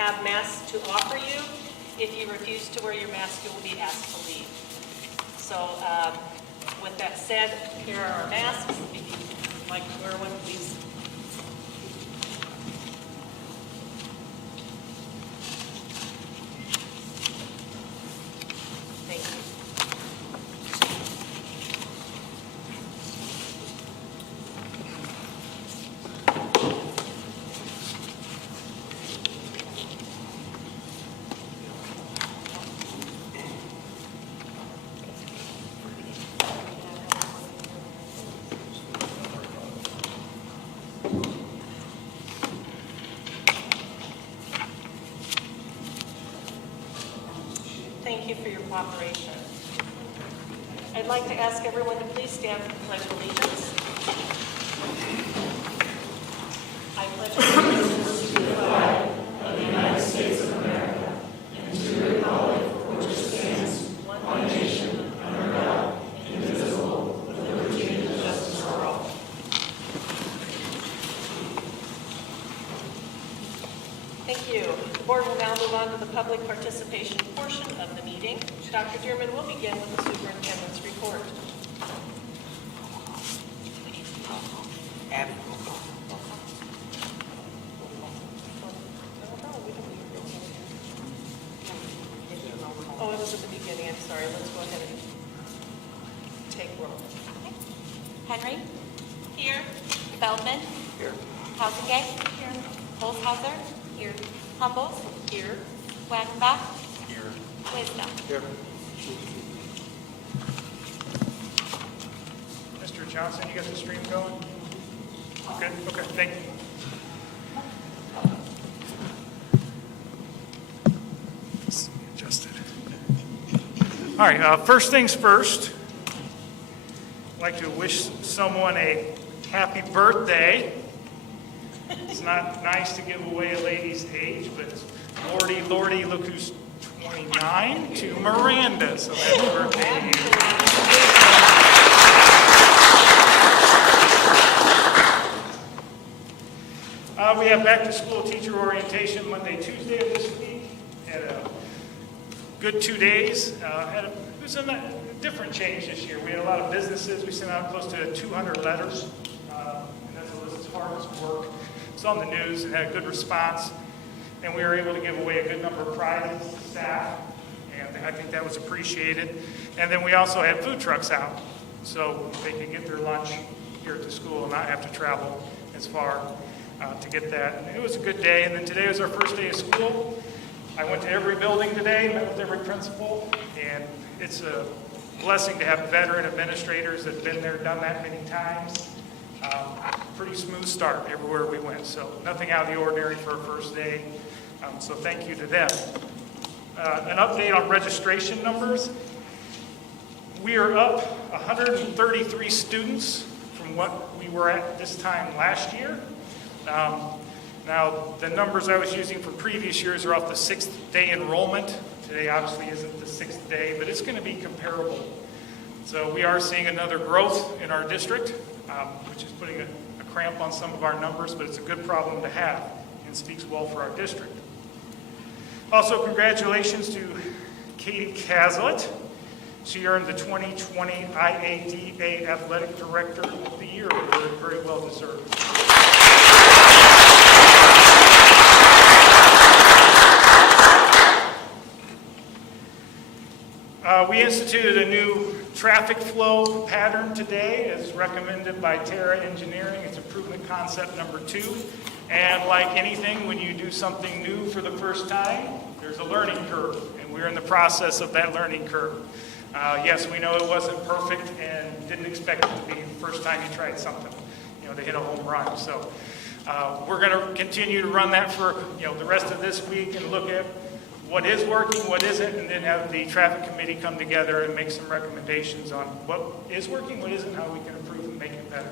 have masks to offer you. If you refuse to wear your mask, you will be asked to leave. So with that said, here are our masks. If you would like to wear one, please. Thank you. Thank you for your cooperation. I'd like to ask everyone to please stand for the Pledge of Allegiance. I pledge allegiance to the flag of the United States of America and to the republic for which it stands, one nation, under God, indivisible, with liberty and justice for all. Thank you. The board will now move on to the public participation portion of the meeting. Dr. Dearman will begin with the superintendent's report. Oh, it was at the beginning. I'm sorry. Let's go ahead and take roll. Okay. Henry? Here. Feldman? Here. Hausengay? Here. Holzhauser? Here. Humboldt? Here. Wagenbach? Here. Wisdom? Here. Mr. Johnson, you got the stream going? Good, okay, thank you. Let's adjust it. All right, first things first. I'd like to wish someone a happy birthday. It's not nice to give away a lady's age, but Lordy, look who's 29, to Miranda. So happy birthday to you. We have back to school teacher orientation Monday, Tuesday of this week. Had a good 2 days. It was a different change this year. We had a lot of businesses. We sent out close to 200 letters. And that's what this harvest work. It's on the news and had a good response. And we were able to give away a good number of prizes to staff. And I think that was appreciated. And then we also had food trucks out. So they could get their lunch here at the school and not have to travel as far to get that. And it was a good day. And then today was our first day of school. I went to every building today, met with every principal. And it's a blessing to have veteran administrators that have been there, done that many times. Pretty smooth start everywhere we went. So nothing out of the ordinary for a first day. So thank you to them. An update on registration numbers. We are up 133 students from what we were at this time last year. Now, the numbers I was using from previous years are off the 6th day enrollment. Today obviously isn't the 6th day, but it's going to be comparable. So we are seeing another growth in our district, which is putting a cramp on some of our numbers, but it's a good problem to have and speaks well for our district. Also, congratulations to Katie Caslett. She earned the 2020 IADA Athletic Director of the Year award, very well deserved. We instituted a new traffic flow pattern today as recommended by Terra Engineering. It's improvement concept number 2. And like anything, when you do something new for the first time, there's a learning curve, and we're in the process of that learning curve. Yes, we know it wasn't perfect and didn't expect it to be the first time you tried something, to hit a home run. So we're going to continue to run that for, the rest of this week and look at what is working, what isn't, and then have the traffic committee come together and make some recommendations on what is working, what isn't, how we can improve and make it better.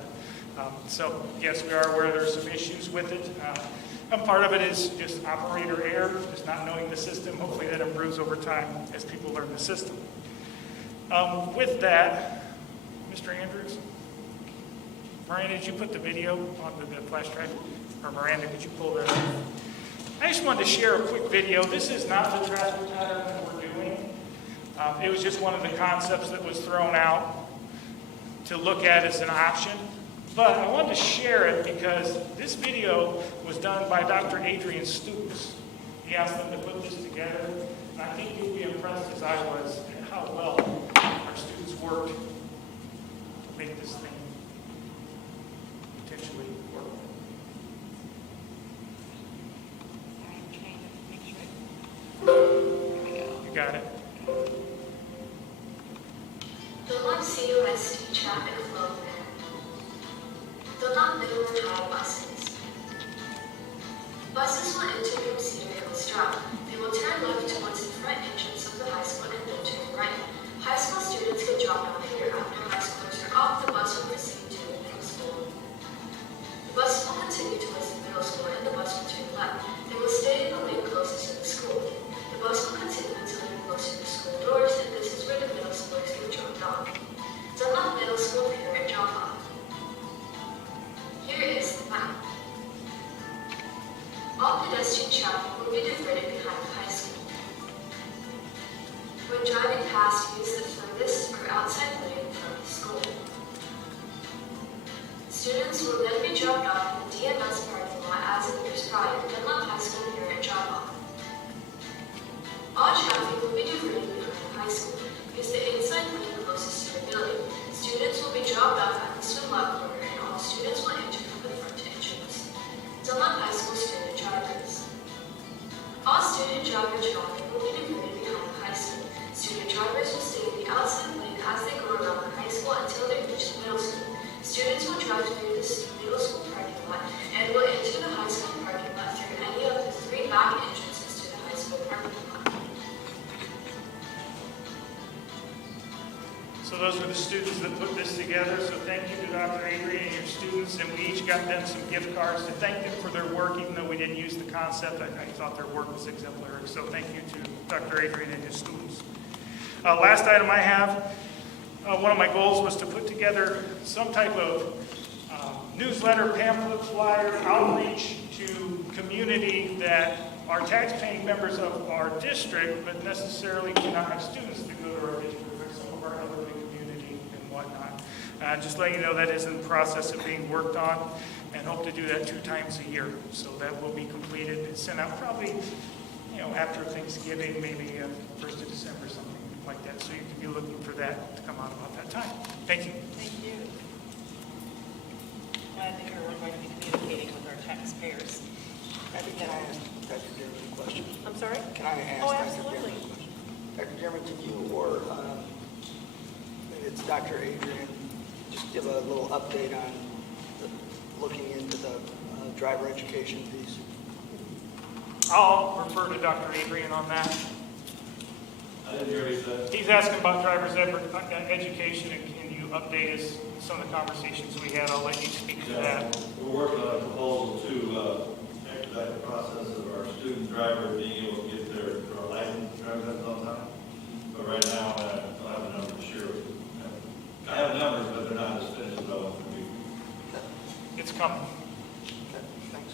So yes, we are aware there's some issues with it. And part of it is just operator error, just not knowing the system. Hopefully that improves over time as people learn the system. With that, Mr. Andrews, Miranda, did you put the video on the flash drive? Or Miranda, could you pull that up? I just wanted to share a quick video. This is not the traffic pattern that we're doing. It was just one of the concepts that was thrown out to look at as an option. But I wanted to share it because this video was done by Dr. Adrian Stoops. He asked them to put this together, and I think you'll be impressed as I was at how well our students worked to make this thing potentially work. Sorry, I'm trying to make sure. Here we go. You got it. The CUSD traffic flow plan. Though not middle or high buses. Buses will enter from Cedar Hills Drive. They will turn left towards the front entrance of the high school and then turn right. High school students can drop off here after high schoolers are off. The bus will proceed to the middle school. The bus will continue towards the middle school and the bus will turn left. They will stay in the lane closest to the school. The bus will continue until they are close to the school doors, and this is where the middle schoolers get dropped off. Dunlop Middle School parent drop-off. Here is the map. All pedestrian traffic will be diverted behind the high school. When driving past, use the furthest or outside lane from the school. Students will then be dropped off in the DMS parking lot as in years prior. Dunlop High School parent drop-off. All traffic will be diverted behind the high school. Use the inside lane closest to the building. Students will be dropped off at the swim lab corner, and all students will enter from the front entrance. Dunlop High School student drivers. All student driver traffic will be diverted behind the high school. Student drivers will stay in the outside lane as they go around the high school until they reach the middle school. Students will drive through the middle school parking lot and will enter the high school parking lot through any of the 3 back entrances to the high school parking lot. So those are the students that put this together. So thank you to Dr. Adrian and your students. And we each got them some gift cards to thank them for their work, even though we didn't use the concept. I thought their work was exemplary. So thank you to Dr. Adrian and his students. Last item I have, one of my goals was to put together some type of newsletter, pamphlet, flyer, outreach to community that are tax-paying members of our district, but necessarily cannot have students that go to our district. Some of our elderly community and whatnot. Just letting you know that is in the process of being worked on, and hope to do that 2 times a year. So that will be completed and sent out probably, after Thanksgiving, maybe 1st of December, something like that. So you can be looking for that to come out about that time. Thank you. Thank you. Glad to hear we're going to be communicating with our taxpayers. Can I ask Dr. Dearman a question? I'm sorry? Can I ask Oh, Dr. absolutely. Dearman a question? Dr. Dearman, can you or it's Dr. Adrian, just give a little update on looking into the driver education piece? I'll refer to Dr. Adrian on that. I didn't hear what he said. He's asking about driver's education, and can you update us on some of the conversations we had? I'll let you speak to that. We're working on a proposal to expedite the process of our student driver being able to get their license, driver's license on time. But right now, I don't have the numbers to share with you. I have the numbers, but they're not as finished as I want them to be. It's coming. Okay, thanks.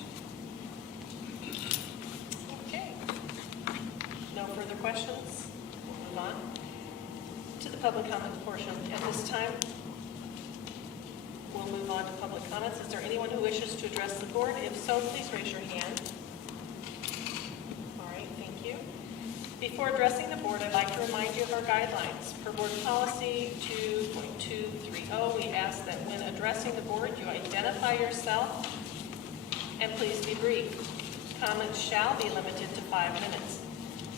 Okay. No further questions? We'll move on to the public comment portion. At this time, we'll move on to public comments. Is there anyone who wishes to address the board? If so, please raise your hand. All right, thank you. Before addressing the board, I'd like to remind you of our guidelines. Per board policy 2.230, we ask that when addressing the board, you identify yourself and please be brief. Comments shall be limited to 5 minutes.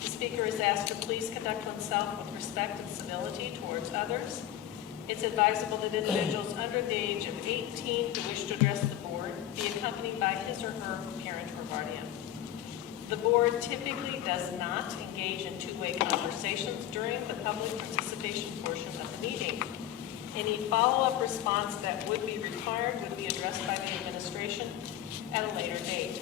The speaker is asked to please conduct oneself with respect and civility towards others. It's advisable that individuals under the age of 18 who wish to address the board be accompanied by his or her parent or guardian. The board typically does not engage in two-way conversations during the public participation portion of the meeting. Any follow-up response that would be required would be addressed by the administration at a later date.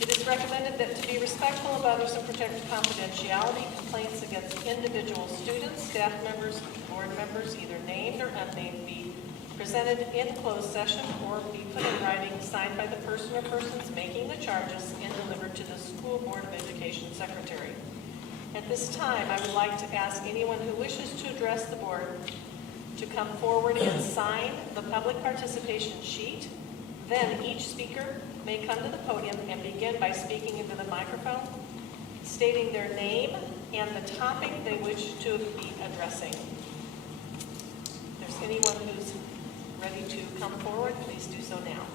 It is recommended that to be respectful of others and protect confidentiality, complaints against individual students, staff members, board members, either named or unnamed, be presented in closed session or be put in writing, signed by the person or persons making the charges, and delivered to the School Board of Education Secretary. At this time, I would like to ask anyone who wishes to address the board to come forward and sign the public participation sheet. Then each speaker may come to the podium and begin by speaking into the microphone, stating their name and the topic they wish to be addressing. If there's anyone who's ready to come forward, please do so now.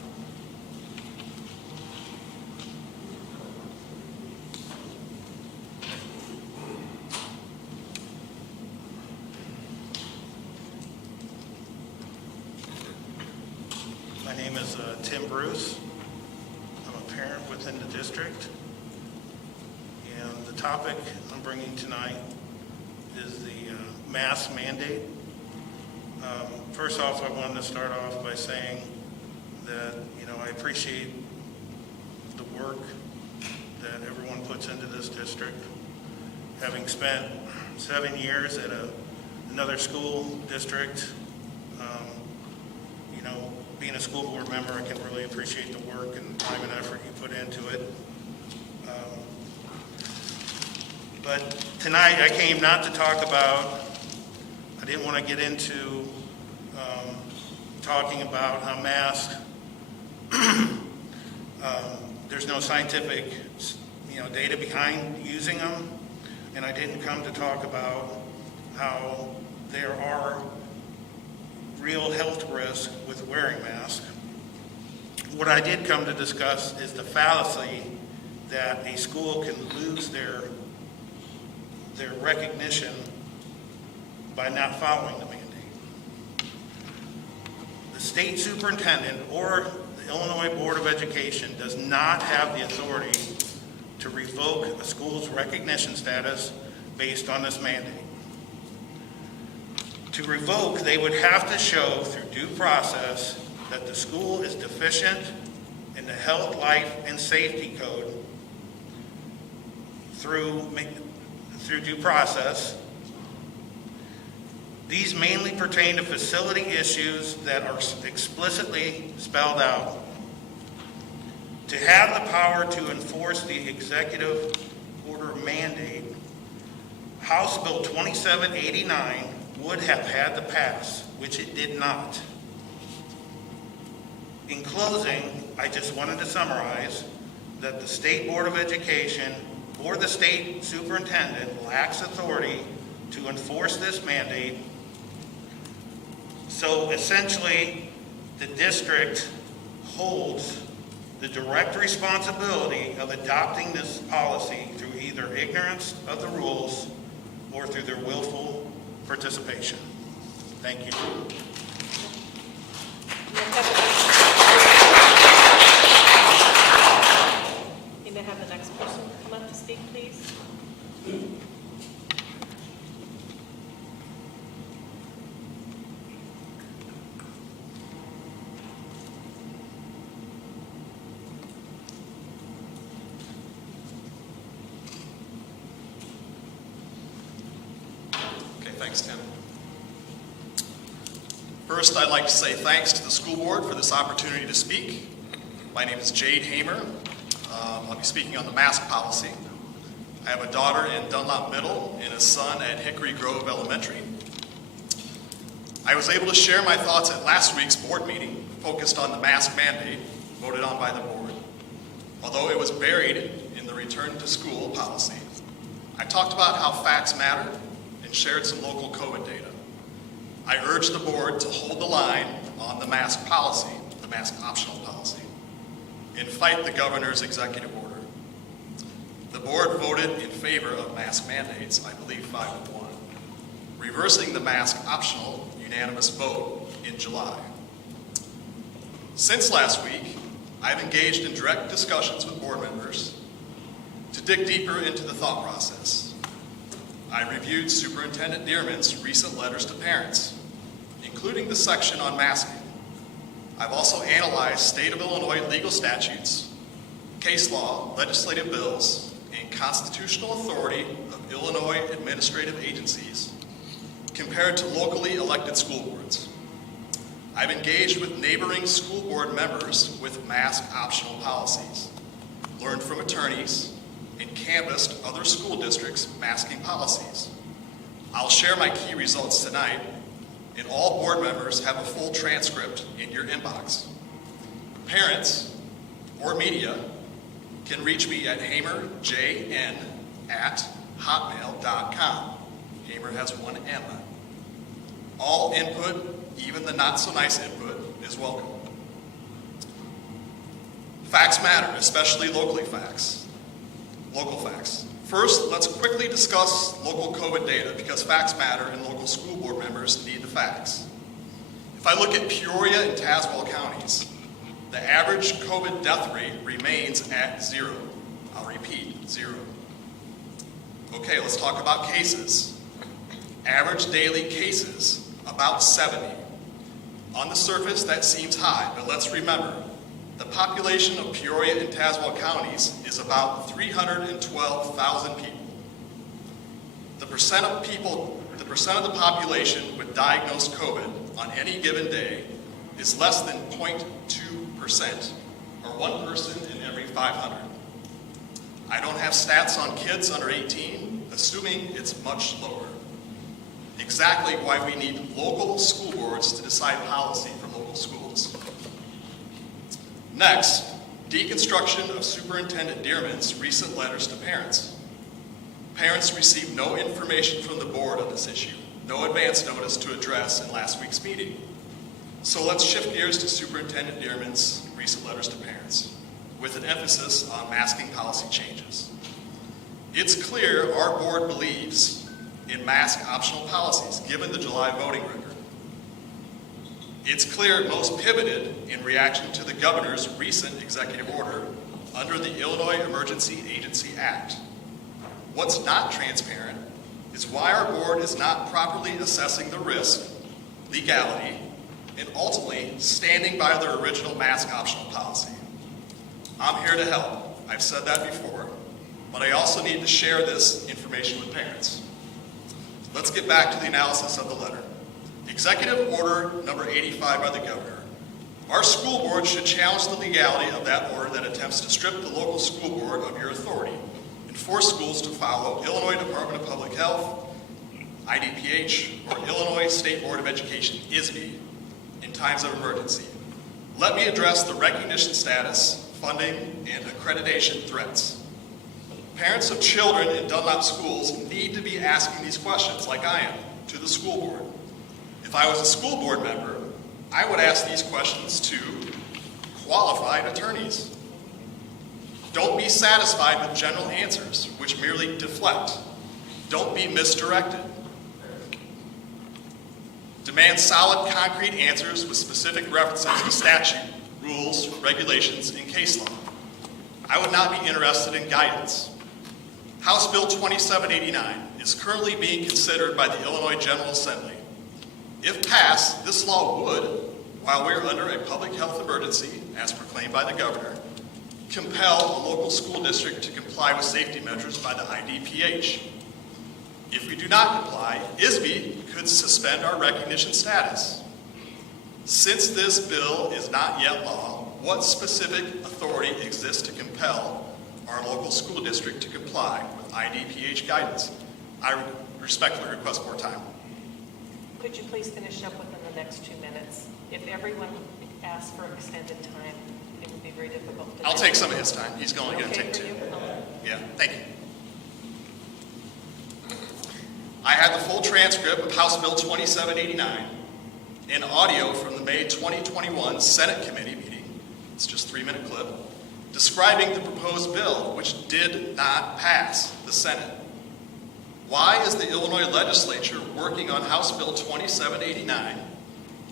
My name is Tim Bruce. I'm a parent within the district. And the topic I'm bringing tonight is the mask mandate. First off, I wanted to start off by saying that, I appreciate the work that everyone puts into this district. Having spent 7 years at another school district, being a school board member, I can really appreciate the work and time and effort you put into it. But tonight I came not to talk about, I didn't want to get into talking about how masks, there's no scientific data behind using them, and I didn't come to talk about how there are real health risks with wearing masks. What I did come to discuss is the fallacy that a school can lose their recognition by not following the mandate. The state superintendent or the Illinois Board of Education does not have the authority to revoke a school's recognition status based on this mandate. To revoke, they would have to show through due process that the school is deficient in the health, life, and safety code through due process. These mainly pertain to facility issues that are explicitly spelled out. To have the power to enforce the executive order mandate, House Bill 2789 would have had to pass, which it did not. In closing, I just wanted to summarize that the State Board of Education or the state superintendent lacks authority to enforce this mandate. So essentially, the district holds the direct responsibility of adopting this policy through either ignorance of the rules or through their willful participation. Thank you. You may have the next person come up to speak, please. Okay, thanks, Tim. First, I'd like to say thanks to the school board for this opportunity to speak. My name is Jade Hamer. I'll be speaking on the mask policy. I have a daughter in Dunlop Middle and a son at Hickory Grove Elementary. I was able to share my thoughts at last week's board meeting focused on the mask mandate voted on by the board. Although it was buried in the return to school policy, I talked about how facts matter and shared some local COVID data. I urged the board to hold the line on the mask policy, the mask optional policy, and fight the governor's executive order. The board voted in favor of mask mandates, I believe 5-1, reversing the mask optional unanimous vote in July. Since last week, I've engaged in direct discussions with board members to dig deeper into the thought process. I reviewed Superintendent Dearman's recent letters to parents, including the section on masking. I've also analyzed state of Illinois legal statutes, case law, legislative bills, and constitutional authority of Illinois administrative agencies compared to locally elected school boards. I've engaged with neighboring school board members with mask optional policies. learned from attorneys, and canvassed other school districts' masking policies. I'll share my key results tonight, and all board members have a full transcript in your inbox. Parents or media can reach me at hamerjn@hotmail.com. Hamer has one M. All input, even the not so nice input, is welcome. Facts matter, especially local facts. First, let's quickly discuss local COVID data because facts matter and local school board members need the facts. If I look at Peoria and Tazewell counties, the average COVID death rate remains at 0. I'll repeat, 0. Okay, let's talk about cases. Average daily cases, about 70. On the surface, that seems high, but let's remember, the population of Peoria and Tazewell counties is about 312,000 people. The percent of the population with diagnosed COVID on any given day is less than 0.2%, or 1 person in every 500. I don't have stats on kids under 18, assuming it's much lower. Exactly why we need local school boards to decide policy for local schools. Next, deconstruction of Superintendent Dearman's recent letters to parents. Parents received no information from the board on this issue, no advance notice to address in last week's meeting. So let's shift gears to Superintendent Dearman's recent letters to parents, with an emphasis on masking policy changes. It's clear our board believes in mask optional policies, given the July voting record. It's clear most pivoted in reaction to the governor's recent executive order under the Illinois Emergency Agency Act. What's not transparent is why our board is not properly assessing the risk, legality, and ultimately standing by their original mask optional policy. I'm here to help. I've said that before, but I also need to share this information with parents. Let's get back to the analysis of the letter. Executive Order number 85 by the governor. Our school board should challenge the legality of that order that attempts to strip the local school board of your authority and force schools to follow Illinois Department of Public Health, IDPH, or Illinois State Board of Education, ISB, in times of emergency. Let me address the recognition status, funding, and accreditation threats. Parents of children in Dunlop schools need to be asking these questions, like I am, to the school board. If I was a school board member, I would ask these questions to qualified attorneys. Don't be satisfied with general answers, which merely deflect. Don't be misdirected. Demand solid, concrete answers with specific references to statute, rules, regulations, and case law. I would not be interested in guidance. House Bill 2789 is currently being considered by the Illinois General Assembly. If passed, this law would, while we're under a public health emergency, as proclaimed by the governor, compel a local school district to comply with safety measures by the IDPH. If we do not comply, ISB could suspend our recognition status. Since this bill is not yet law, what specific authority exists to compel our local school district to comply with IDPH guidance? I respectfully request more time. Could you please finish up within the next 2 minutes? If everyone asks for extended time, it would be very difficult to I'll do. take some of his time. He's only going to Okay take for 2. you? Okay. Yeah, thank you. I have the full transcript of House Bill 2789 and audio from the May 2021 Senate Committee meeting. It's just a 3-minute clip describing the proposed bill, which did not pass the Senate. Why is the Illinois legislature working on House Bill 2789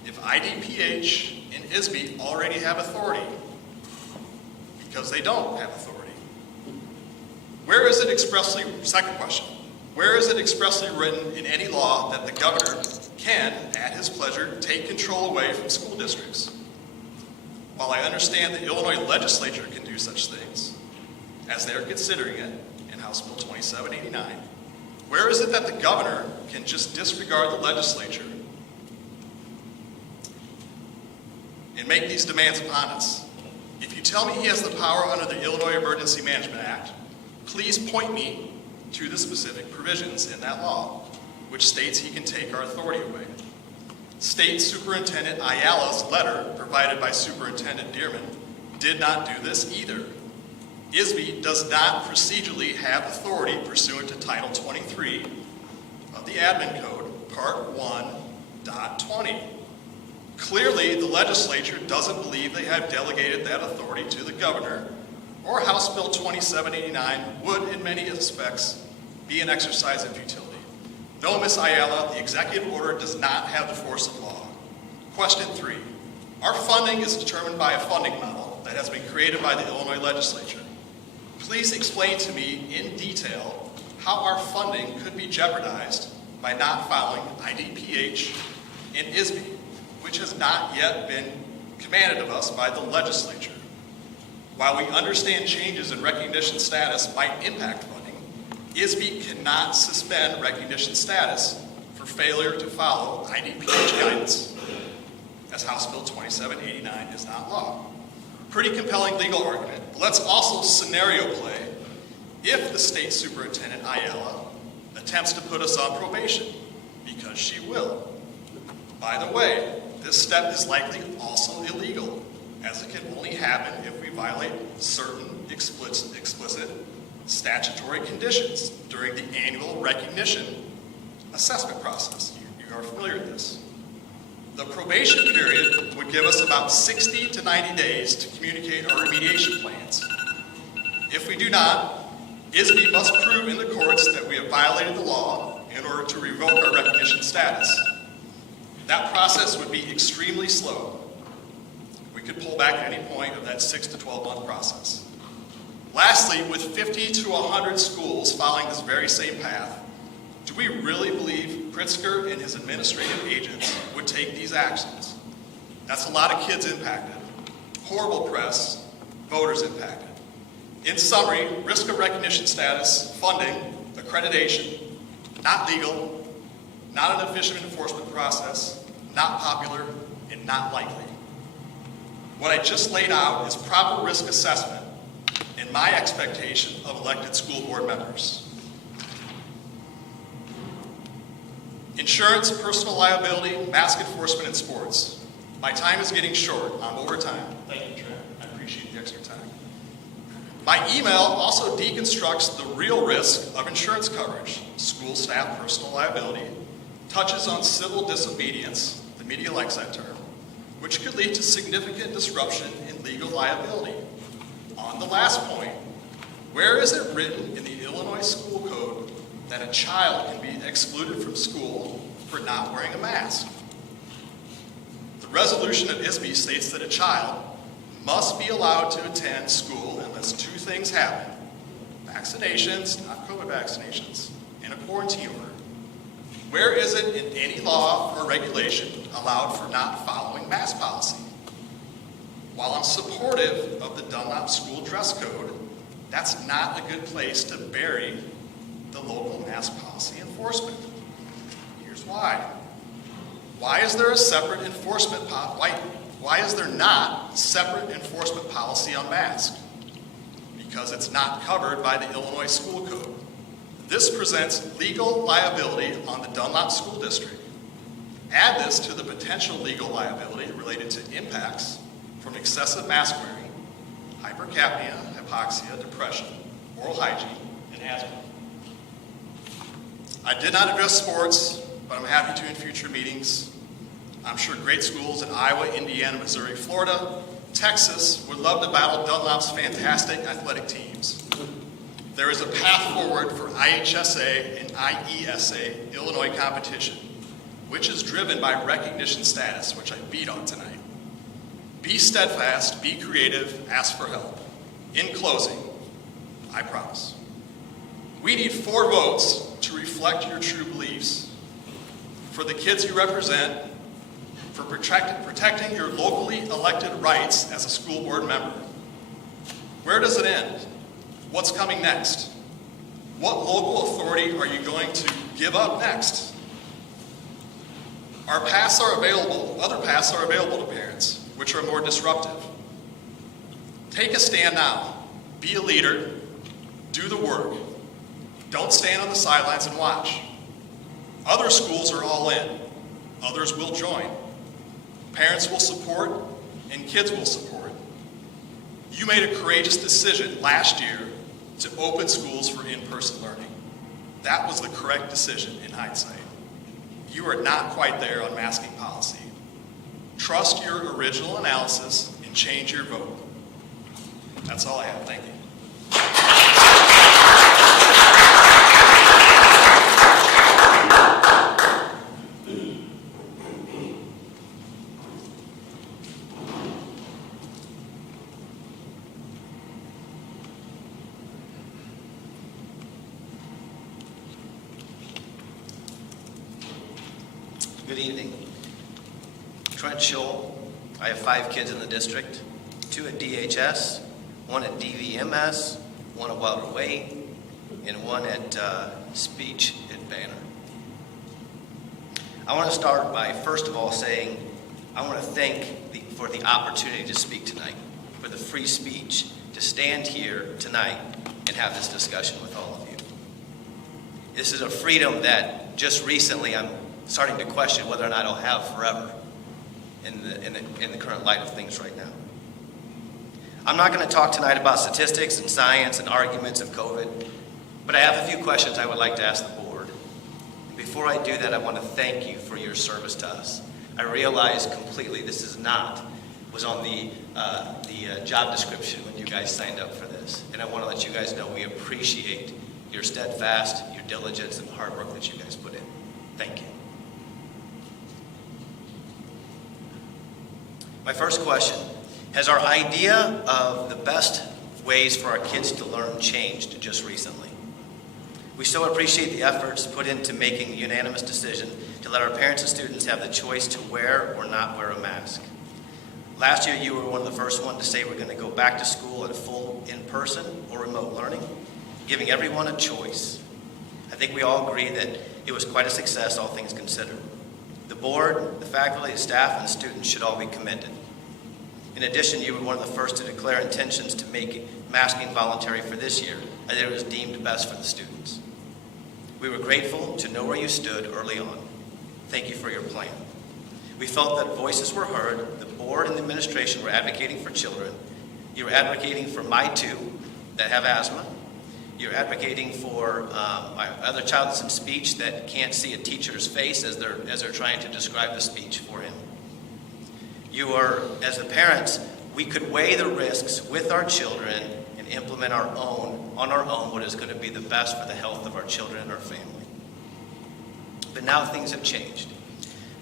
if IDPH and ISB already have authority? Because they don't have authority. Where is it expressly, second question, where is it expressly written in any law that the governor can, at his pleasure, take control away from school districts? While I understand the Illinois legislature can do such things, as they are considering it in House Bill 2789, where is it that the governor can just disregard the legislature and make these demands upon us? If you tell me he has the power under the Illinois Emergency Management Act, please point me to the specific provisions in that law, which states he can take our authority away. State Superintendent Ayala's letter provided by Superintendent Dearman did not do this either. ISB does not procedurally have authority pursuant to Title 23 of the Admin Code, Part 1.20. Clearly, the legislature doesn't believe they have delegated that authority to the governor, or House Bill 2789 would, in many respects, be an exercise in futility. No, Ms. Ayala, the executive order does not have the force of law. Question 3. Our funding is determined by a funding model that has been created by the Illinois legislature. Please explain to me in detail how our funding could be jeopardized by not following IDPH and ISB, which has not yet been commanded of us by the legislature. While we understand changes in recognition status might impact funding, ISB cannot suspend recognition status for failure to follow IDPH guidance, as House Bill 2789 is not law. Pretty compelling legal argument. Let's also scenario play if the state superintendent, Ayala, attempts to put us on probation, because she will. By the way, this step is likely also illegal, as it can only happen if we violate certain explicit statutory conditions during the annual recognition assessment process. You are familiar with this. The probation period would give us about 60 to 90 days to communicate our remediation plans. If we do not, ISB must prove in the courts that we have violated the law in order to revoke our recognition status. That process would be extremely slow. We could pull back at any point of that 6 to 12 month process. Lastly, with 50 to 100 schools following this very same path, do we really believe Pritzker and his administrative agents would take these actions? That's a lot of kids impacted, horrible press, voters impacted. In summary, risk of recognition status, funding, accreditation, not legal, not an efficient enforcement process, not popular, and not likely. What I just laid out is proper risk assessment and my expectation of elected school board members. Insurance, personal liability, mask enforcement, and sports. My time is getting short. I'm over time. Thank you, Trent. I appreciate the extra time. My email also deconstructs the real risk of insurance coverage, school staff personal liability, touches on civil disobedience, the media likes that term, which could lead to significant disruption in legal liability. On the last point, where is it written in the Illinois School Code that a child can be excluded from school for not wearing a mask? The resolution of ISB states that a child must be allowed to attend school unless two things happen: vaccinations, not COVID vaccinations, and a quarantine order. Where is it in any law or regulation allowed for not following mask policy? While I'm supportive of the Dunlop school dress code, that's not a good place to bury the local mask policy enforcement. Here's why. Why is there a separate enforcement why is there not separate enforcement policy on masks? Because it's not covered by the Illinois School Code. This presents legal liability on the Dunlop School District. Add this to the potential legal liability related to impacts from excessive mask wearing, hypercapnia, hypoxia, depression, oral hygiene, and asthma. I did not address sports, but I'm happy to in future meetings. I'm sure great schools in Iowa, Indiana, Missouri, Florida, Texas would love to battle Dunlop's fantastic athletic teams. There is a path forward for IHSA and IESA Illinois competition, which is driven by recognition status, which I beat on tonight. Be steadfast, be creative, ask for help. In closing, I promise. We need 4 votes to reflect your true beliefs. For the kids you represent, for protecting your locally elected rights as a school board member. Where does it end? What's coming next? What local authority are you going to give up next? Other paths are available to parents, which are more disruptive. Take a stand now. Be a leader. Do the work. Don't stand on the sidelines and watch. Other schools are all in. Others will join. Parents will support, and kids will support. You made a courageous decision last year to open schools for in-person learning. That was the correct decision in hindsight. You are not quite there on masking policy. Trust your original analysis and change your vote. That's all I have. Thank you. Good evening. Trent Scholl. I have 5 kids in the district, 2 at DHS, 1 at DVMS, 1 at Wilder Way, and 1 at Speech at Banner. I want to start by, first of all, saying I want to thank for the opportunity to speak tonight, for the free speech to stand here tonight and have this discussion with all of you. This is a freedom that just recently I'm starting to question whether or not I'll have forever in the current light of things right now. I'm not going to talk tonight about statistics and science and arguments of COVID, but I have a few questions I would like to ask the board. Before I do that, I want to thank you for your service to us. I realize completely this was on the job description when you guys signed up for this, and I want to let you guys know we appreciate your steadfast, your diligence, and hard work that you guys put in. Thank you. My first question, has our idea of the best ways for our kids to learn changed just recently? We still appreciate the efforts put into making a unanimous decision to let our parents and students have the choice to wear or not wear a mask. Last year, you were one of the first ones to say we're going to go back to school at full in-person or remote learning, giving everyone a choice. I think we all agree that it was quite a success, all things considered. The board, the faculty, the staff, and the students should all be commended. In addition, you were one of the first to declare intentions to make masking voluntary for this year, as it was deemed best for the students. We were grateful to know where you stood early on. Thank you for your plan. We felt that voices were heard. The board and the administration were advocating for children. You were advocating for my 2 that have asthma. You're advocating for my other child that's in speech that can't see a teacher's face as they're trying to describe the speech for him. You are, as the parents, we could weigh the risks with our children and implement on our own what is going to be the best for the health of our children and our family. But now things have changed.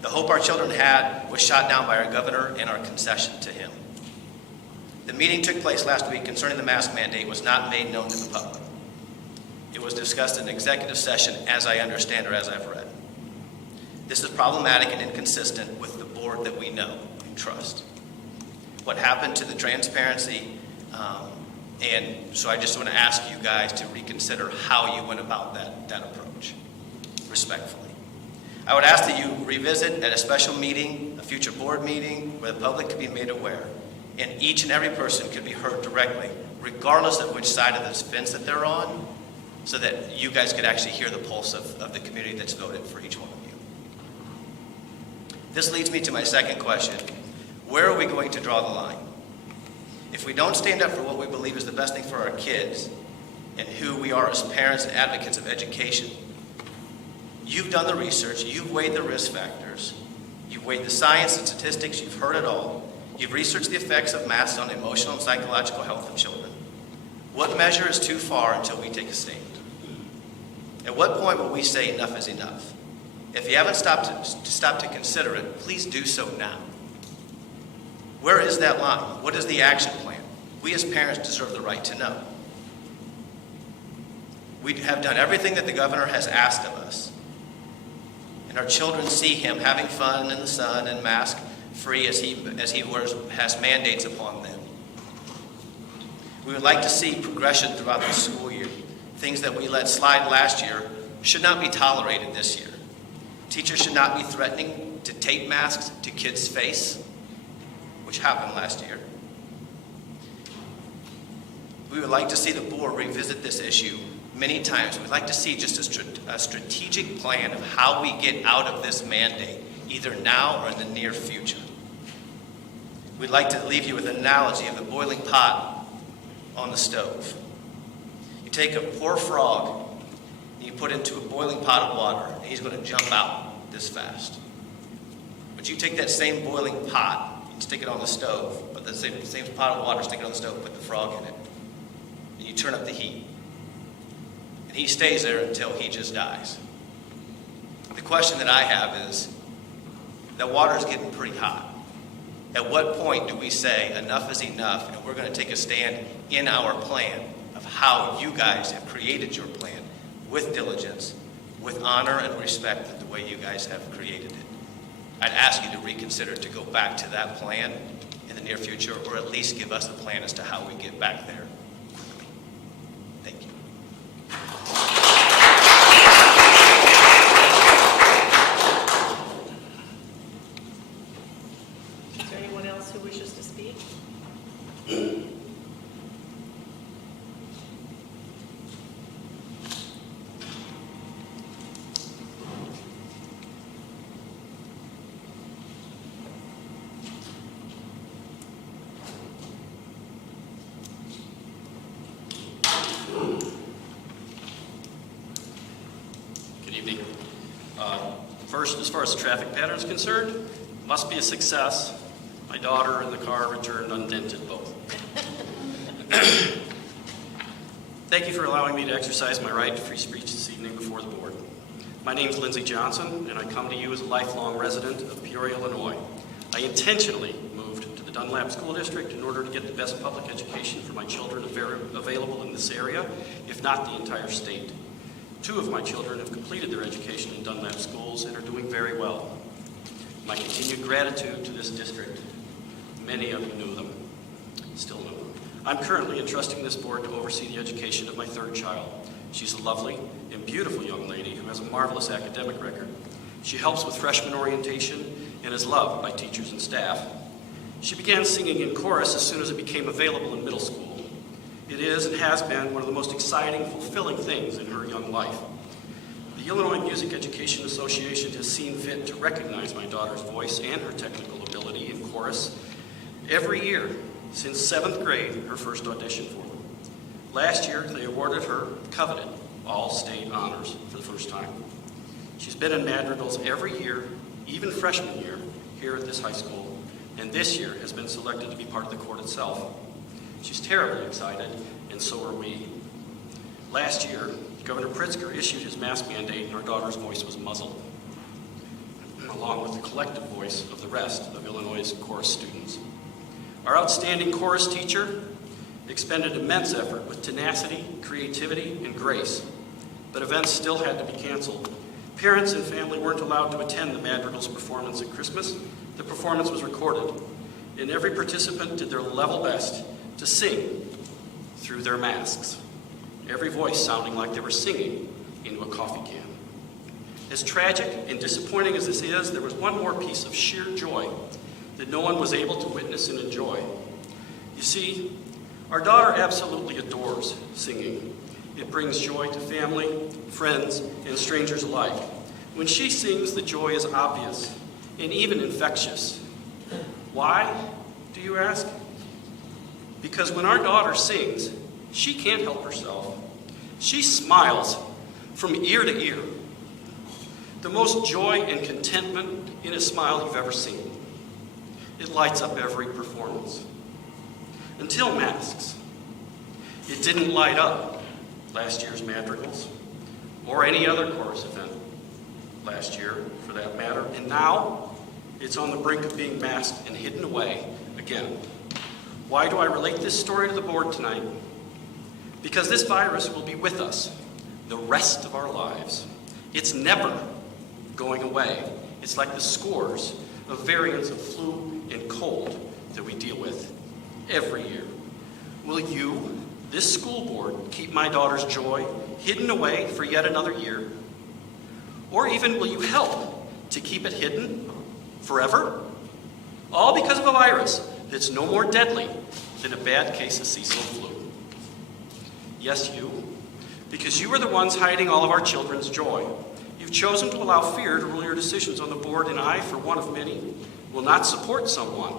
The hope our children had was shot down by our governor and our concession to him. The meeting took place last week concerning the mask mandate was not made known to the public. It was discussed in executive session, as I understand or as I've read. This is problematic and inconsistent with the board that we know and trust. What happened to the transparency, and so I just want to ask you guys to reconsider how you went about that approach, respectfully. I would ask that you revisit at a special meeting, a future board meeting, where the public could be made aware, and each and every person could be heard directly, regardless of which side of this fence that they're on, so that you guys could actually hear the pulse of the community that's voted for each one of you. This leads me to my second question. Where are we going to draw the line? If we don't stand up for what we believe is the best thing for our kids and who we are as parents and advocates of education, you've done the research, you've weighed the risk factors, you've weighed the science and statistics, you've heard it all. You've researched the effects of masks on emotional and psychological health of children. What measure is too far until we take a stand? At what point will we say enough is enough? If you haven't stopped to consider it, please do so now. Where is that line? What is the action plan? We as parents deserve the right to know. We have done everything that the governor has asked of us. And our children see him having fun in the sun and mask free as he has mandates upon them. We would like to see progression throughout the school year. Things that we let slide last year should not be tolerated this year. Teachers should not be threatening to tape masks to kids' face, which happened last year. We would like to see the board revisit this issue many times. We'd like to see just a strategic plan of how we get out of this mandate, either now or in the near future. We'd like to leave you with an analogy of the boiling pot on the stove. You take a poor frog and you put it into a boiling pot of water, and he's going to jump out this fast. But you take that same boiling pot, you stick it on the stove, but the same pot of water, stick it on the stove, put the frog in it, and you turn up the heat. And he stays there until he just dies. The question that I have is, that water is getting pretty hot. At what point do we say enough is enough, and we're going to take a stand in our plan of how you guys have created your plan with diligence, with honor and respect the way you guys have created it? I'd ask you to reconsider to go back to that plan in the near future, or at least give us a plan as to how we get back there quickly. Thank you. Is there anyone else who wishes to speak? Good evening. First, as far as the traffic pattern is concerned, must be a success. My daughter and the car returned undented both. Thank you for allowing me to exercise my right to free speech this evening before the board. My name is Lindsey Johnson, and I come to you as a lifelong resident of Peoria, Illinois. I intentionally moved to the Dunlap School District in order to get the best public education for my children available in this area, if not the entire state. 2 of my children have completed their education in Dunlap schools and are doing very well. My continued gratitude to this district. Many of you knew them, still know them. I'm currently entrusting this board to oversee the education of my 3rd child. She's a lovely and beautiful young lady who has a marvelous academic record. She helps with freshman orientation and is loved by teachers and staff. She began singing in chorus as soon as it became available in middle school. It is and has been one of the most exciting, fulfilling things in her young life. The Illinois Music Education Association has seen fit to recognize my daughter's voice and her technical ability in chorus every year since 7th grade, her first audition for them. Last year, they awarded her coveted all-state honors for the first time. She's been in madrigals every year, even freshman year, here at this high school, and this year has been selected to be part of the court itself. She's terribly excited, and so are we. Last year, Governor Pritzker issued his mask mandate, and our daughter's voice was muzzled, along with the collective voice of the rest of Illinois' chorus students. Our outstanding chorus teacher expended immense effort with tenacity, creativity, and grace, but events still had to be canceled. Parents and family weren't allowed to attend the madrigals performance at Christmas. The performance was recorded, and every participant did their level best to sing through their masks, every voice sounding like they were singing into a coffee can. As tragic and disappointing as this is, there was one more piece of sheer joy that no one was able to witness and enjoy. You see, our daughter absolutely adores singing. It brings joy to family, friends, and strangers alike. When she sings, the joy is obvious and even infectious. Why, do you ask? Because when our daughter sings, she can't help herself. She smiles from ear to ear. The most joy and contentment in a smile you've ever seen. It lights up every performance. Until masks. It didn't light up last year's madrigals or any other chorus event last year, for that matter. And now it's on the brink of being masked and hidden away again. Why do I relate this story to the board tonight? Because this virus will be with us the rest of our lives. It's never going away. It's like the scores of variants of flu and cold that we deal with every year. Will you, this school board, keep my daughter's joy hidden away for yet another year? Or even will you help to keep it hidden forever? All because of a virus that's no more deadly than a bad case of seasonal flu. Yes, you. Because you are the ones hiding all of our children's joy. You've chosen to allow fear to rule your decisions on the board, and I, for one of many, will not support someone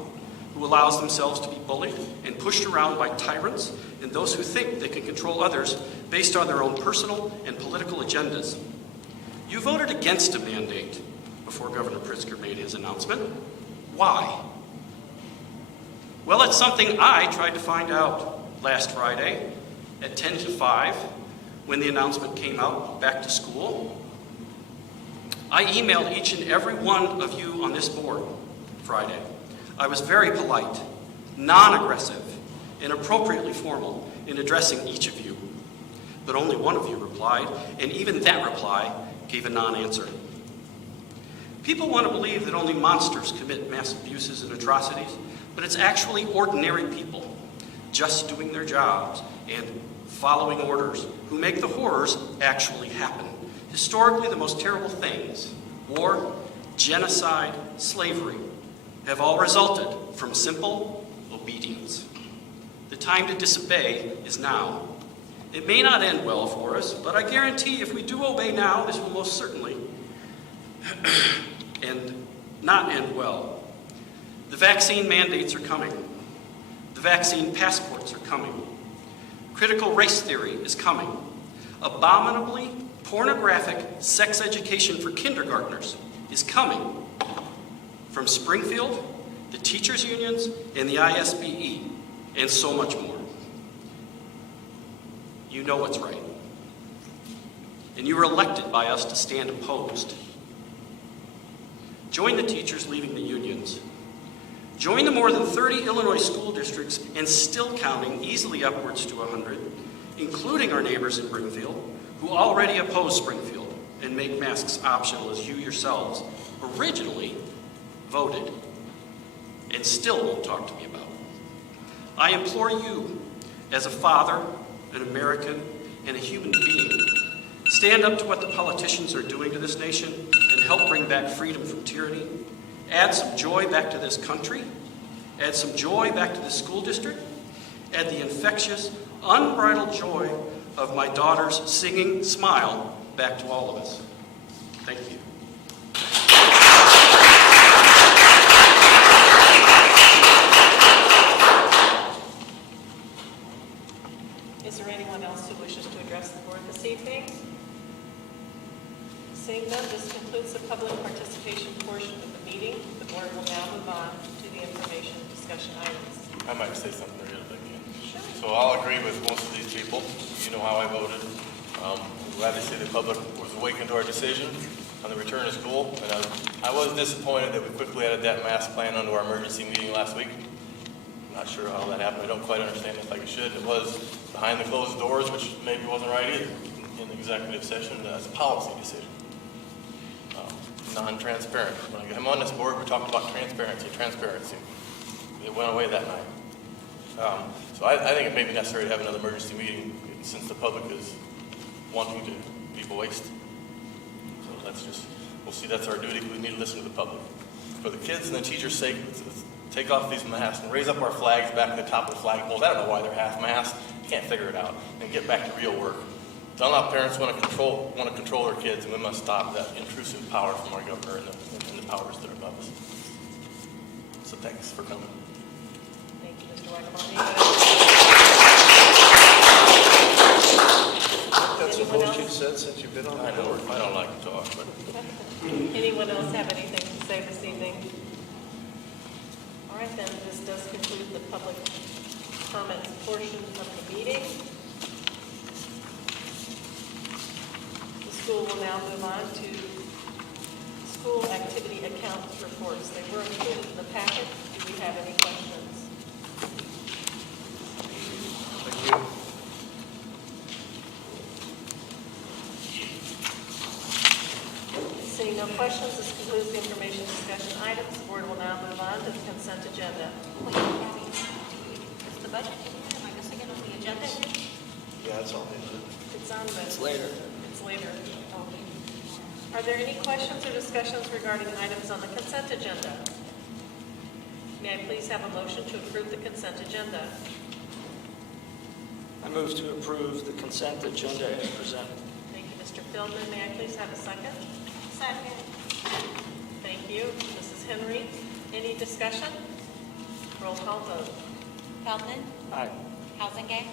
who allows themselves to be bullied and pushed around by tyrants and those who think they can control others based on their own personal and political agendas. You voted against a mandate before Governor Pritzker made his announcement. Why? Well, it's something I tried to find out last Friday at 10 to 5 when the announcement came out back to school. I emailed each and every one of you on this board Friday. I was very polite, non-aggressive, and appropriately formal in addressing each of you. But only one of you replied, and even that reply gave a non-answer. People want to believe that only monsters commit mass abuses and atrocities, but it's actually ordinary people just doing their jobs and following orders who make the horrors actually happen. Historically, the most terrible things, war, genocide, slavery, have all resulted from simple obedience. The time to disobey is now. It may not end well for us, but I guarantee if we do obey now, this will most certainly and not end well. The vaccine mandates are coming. The vaccine passports are coming. Critical race theory is coming. Abominably pornographic sex education for kindergartners is coming. From Springfield, the teachers' unions, and the ISBE, and so much more. You know what's right. And you were elected by us to stand opposed. Join the teachers leaving the unions. Join the more than 30 Illinois school districts, and still counting, easily upwards to 100, including our neighbors in Springfield, who already oppose Springfield and make masks optional, as you yourselves originally voted and still won't talk to me about. I implore you, as a father, an American, and a human being, stand up to what the politicians are doing to this nation and help bring back freedom from tyranny. Add some joy back to this country. Add some joy back to this school district. Add the infectious, unbridled joy of my daughter's singing smile back to all of us. Thank you. Is there anyone else who wishes to address the board this evening? Seeing none, this concludes the public participation portion of the meeting. The board will now move on to the information discussion items. I might say something real quick. Sure. So I'll agree with most of these people. You know how I voted. I'm glad to see the public was awakened to our decision on the return to school. And I was disappointed that we quickly added that mask plan onto our emergency meeting last week. I'm not sure how that happened. I don't quite understand it like it should. It was behind the closed doors, which maybe wasn't right either in the executive session as a policy decision. Non-transparent. When I came on this board, we talked about transparency. It went away that night. So I think it may be necessary to have another emergency meeting since the public is wanting to be voiced. So we'll see, that's our duty. We need to listen to the public. For the kids and the teachers' sake, let's take off these masks and raise up our flags back at the top of the flagpoles. I don't know why they're half mast. Can't figure it out. And get back to real work. Dunlop parents want to control their kids, and we must stop that intrusive power from our governor and the powers that are above us. So thanks for coming. Thank you, Mr. Wackerman. That's the most you've said since you've been on the board. I don't like to talk, but Anyone else have anything to say this evening? All right, then, this does conclude the public comments portion of the meeting. The school will now move on to school activity accounts reports. They were included in the packet. Do we have any questions? Thank you. Seeing no questions, this concludes the information discussion items. The board will now move on to the consent agenda. Wait, Abby, is the budget, am I missing it on the agenda? Yeah, it's all in. It's on the... It's later. It's later. Are there any questions or discussions regarding items on the consent agenda? May I please have a motion to approve the consent agenda? I move to approve the consent agenda as presented. Thank you, Mr. Feldman. May I please have a second? Second. Thank you. Mrs. Henry, any discussion? Roll call vote. Feldman. Aye. Hausengay.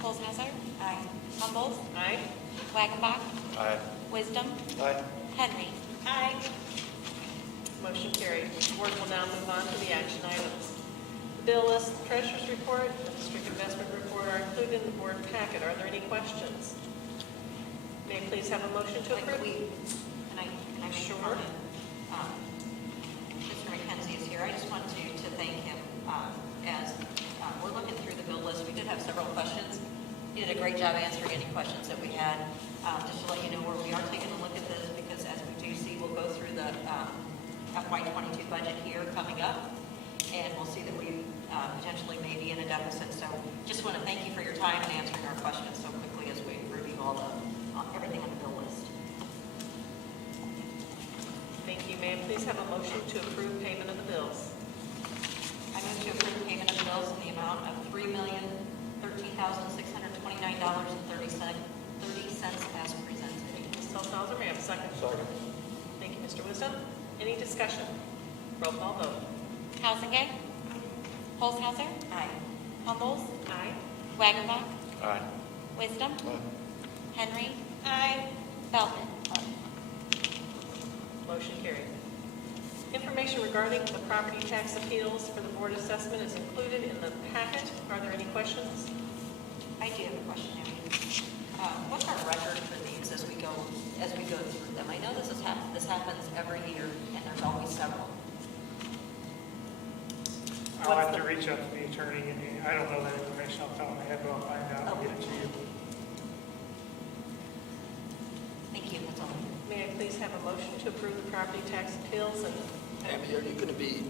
Holzhauser. Aye. Humboldt. Aye. Wagenbach. Aye. Wisdom. Aye. Henry. Aye. Motion carried. The board will now move on to the action items. The bill list, the treasurer's report, and the district investment report are included in the board packet. Are there any questions? May I please have a motion to approve? Can I make a Sure. comment? Mr. McKenzie is here. I just want to thank him as we're looking through the bill list. We did have several questions. He did a great job answering any questions that we had. Just to let you know where we are taking a look at this, because as we do see, we'll go through the FY22 budget here coming up, and we'll see that we potentially may be in a deficit. So just want to thank you for your time and answering our questions so quickly as we review everything on the bill list. Thank you. May I please have a motion to approve payment of the bills? I move to approve payment of bills in the amount of $3,013,629.30 as presented. Ms. Holzhauser, may I have a second? Second. Thank you, Mr. Wisdom. Any discussion? Roll call vote. Hausengay. Holzhauser. Aye. Humboldt. Aye. Wagenbach. Aye. Wisdom. Aye. Henry. Aye. Feldman. Motion carried. Information regarding the property tax appeals for the board assessment is included in the packet. Are there any questions? I do have a question, Amy. What's our record for these as we go through them? I know this happens every year, and there's always several. I'll have to reach out to the attorney, and I don't know that information off the top of my head, but I'll find out and get it to you. Thank you, that's all. May I please have a motion to approve the property tax appeals? And Abby, are you going to be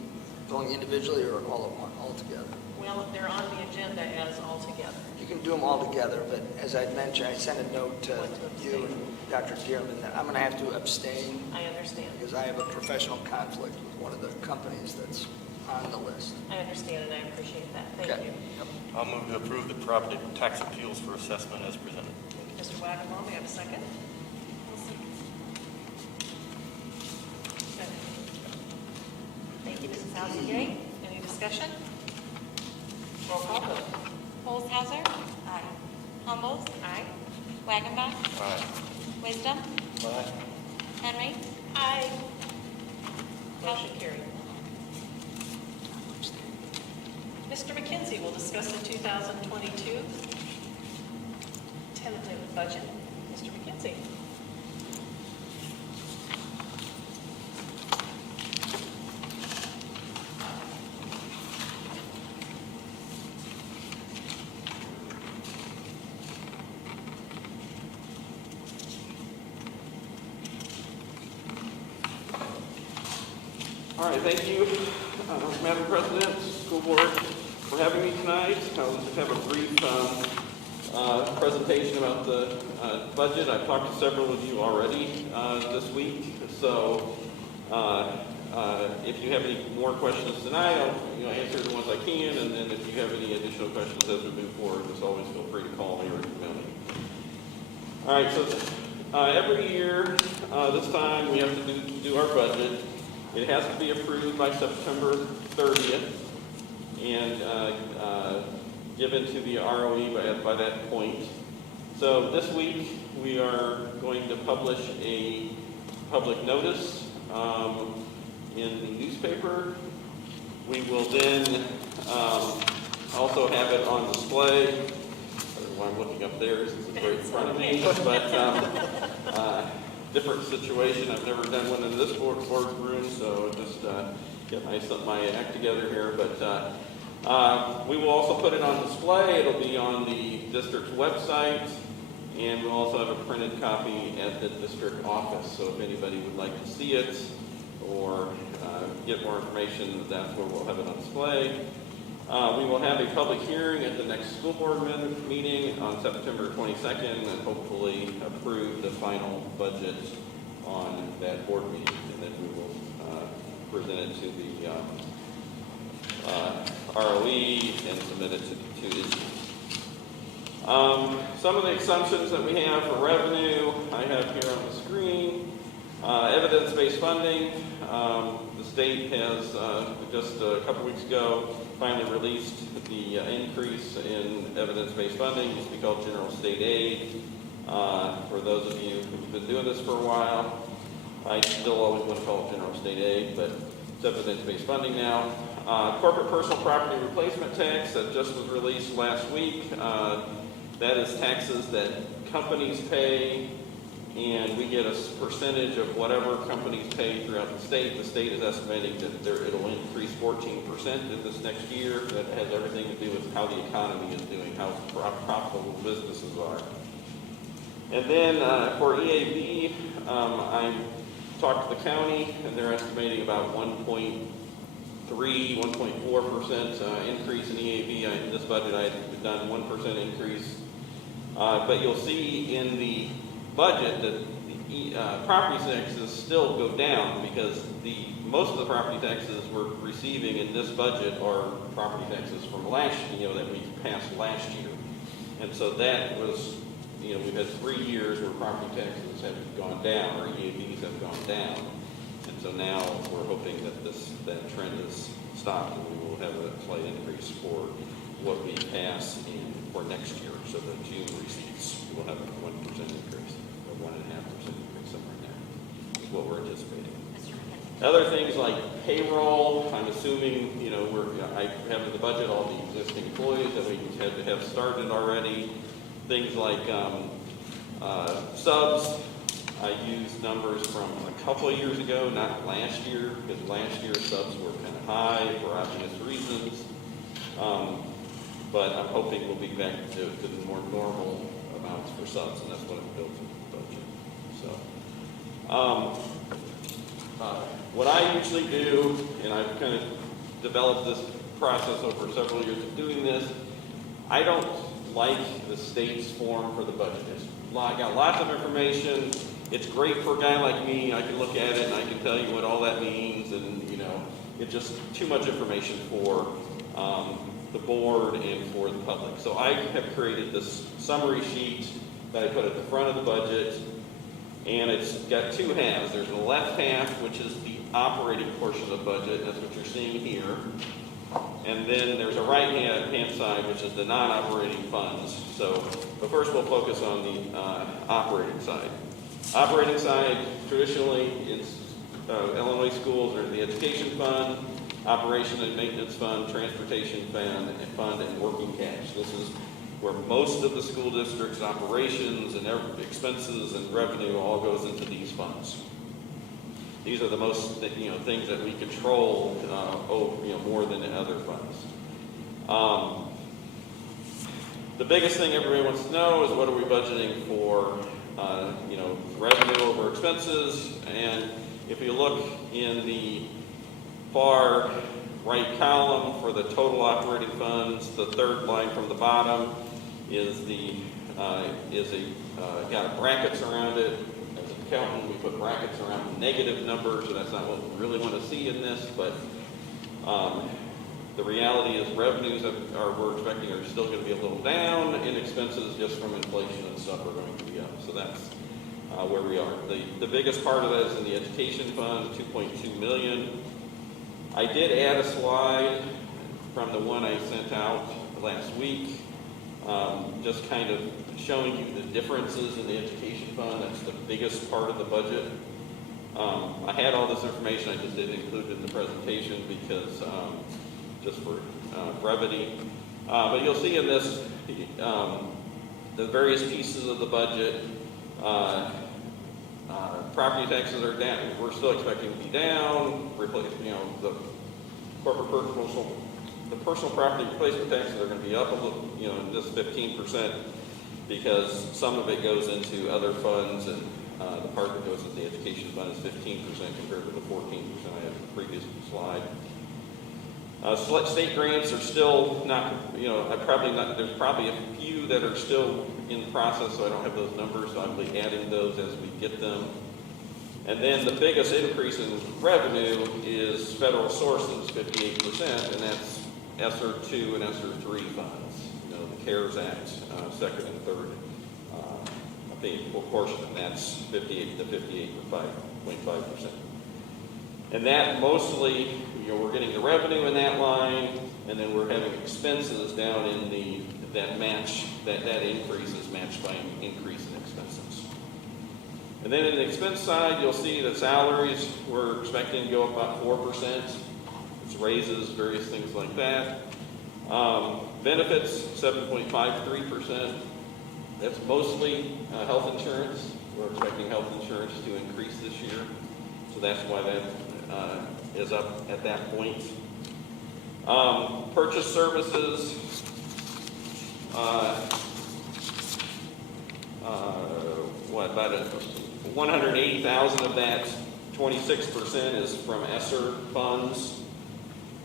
going individually or all together? well, they're on the agenda as all together. You can do them all together, but as I mentioned, I sent a note to you and Dr. Dearman that I'm going to have to abstain I understand. because I have a professional conflict with one of the companies that's on the list. I understand, and I appreciate that. Thank Okay. you. Yep. I'll move to approve the property tax appeals for assessment as presented. Thank you, Mr. Wagenbaum. May I have a second? Thank you, Mrs. Hausengay. Any discussion? Roll call vote. Holzhauser. Aye. Humboldt. Aye. Wagenbach. Aye. Wisdom. Aye. Henry. Aye. Motion carried. Mr. McKenzie will discuss the 2022 tentative budget. Mr. McKenzie. All right, thank you, Madam President, School Board, for having me tonight. I'll just have a brief presentation about the budget. I've talked to several of you already this week, so if you have any more questions tonight, I'll answer the ones I can, and then if you have any additional questions as we move forward, just always feel free to call me or email me. All right, so every year, this time, we have to do our budget. It has to be approved by September 30th and given to the ROE by that point. So this week, we are going to publish a public notice in the newspaper. We will then also have it on display. I don't know why I'm looking up there since it's right in front of me, but different situation. I've never done one in this boardroom, so just get my act together here. But we will also put it on display. It'll be on the district's website, and we'll also have a printed copy at the district office. So if anybody would like to see it or get more information, that's where we'll have it on display. We will have a public hearing at the next school board meeting on September 22nd and hopefully approve the final budget on that board meeting. And then we will present it to the ROE and submit it to the Some of the assumptions that we have for revenue, I have here on the screen. Evidence-based funding. The state has just a couple weeks ago finally released the increase in evidence-based funding. It used to be called general state aid. For those of you who've been doing this for a while, I still always want to call it general state aid, but it's evidence-based funding now. Corporate personal property replacement tax that just was released last week. That is taxes that companies pay, and we get a percentage of whatever companies pay throughout the state. The state is estimating that it'll increase 14% in this next year. That has everything to do with how the economy is doing, how profitable businesses are. And then for EAB, I talked to the county, and they're estimating about 1.4% increase in EAB. In this budget, I had done 1% increase. But you'll see in the budget that the property taxes still go down because most of the property taxes we're receiving in this budget are property taxes from last year, that we passed last year. And so that was, we've had 3 years where property taxes have gone down, or EABs have gone down. And so now we're hoping that that trend has stopped and we will have a slight increase for what we pass for next year. So the June receipts will have a 1% increase, or 1.5% increase, somewhere in there, is what we're anticipating. Other things like payroll, I'm assuming, I have in the budget all the existing employees that we had to have started already. Things like subs, I used numbers from a couple of years ago, not last year, because last year subs were kind of high for obvious reasons. But I'm hoping we'll be back to the more normal amounts for subs, and that's what I've built into the budget. So, what I usually do, and I've kind of developed this process over several years of doing this, I don't like the state's form for the budget. I got lots of information. It's great for a guy like me. I can look at it and I can tell you what all that means, and it's just too much information for the board and for the public. So I have created this summary sheet that I put at the front of the budget, and it's got two halves. There's the left half, which is the operating portion of the budget. That's what you're seeing here. And then there's a right-hand side, which is the non-operating funds. But first we'll focus on the operating side. Operating side, traditionally, it's Illinois schools are the education fund, operation and maintenance fund, transportation fund, and working cash. This is where most of the school district's operations and expenses and revenue all goes into these funds. These are the most things that we control more than in other funds. The biggest thing everybody wants to know is what are we budgeting for revenue over expenses. And if you look in the far right column for the total operating funds, the third line from the bottom is got brackets around it. As an accountant, we put brackets around the negative numbers, so that's not what we really want to see in this, but the reality is revenues we're expecting are still going to be a little down, and expenses just from inflation and stuff are going to be up. So that's where we are. The biggest part of that is in the education fund, $2.2 million. I did add a slide from the one I sent out last week, just kind of showing you the differences in the education fund. That's the biggest part of the budget. I had all this information, I just didn't include it in the presentation because just for brevity. But you'll see in this the various pieces of the budget. Property taxes are down. We're still expecting to be down. The personal property replacement taxes are going to be up a little, just 15%, because some of it goes into other funds, and the part that goes into the education fund is 15% compared to the 14% I had in the previous slide. State grants are still not, there's probably a few that are still in the process, so I don't have those numbers, so I'll be adding those as we get them. And then the biggest increase in revenue is federal sources, 58%, and that's ESSER 2 and ESSER 3 funds. The CARES Act, second and third portion, and that's 58 to 58.5%. And that mostly, we're getting the revenue in that line, and then we're having expenses down in that match, that increase is matched by an increase in expenses. And then in the expense side, you'll see that salaries, we're expecting to go up about 4%. It's raises, various things like that. Benefits, 7.53%. That's mostly health insurance. We're expecting health insurance to increase this year. So that's why that is up at that point. Purchase services, about 180,000 of that, 26% is from ESSER funds.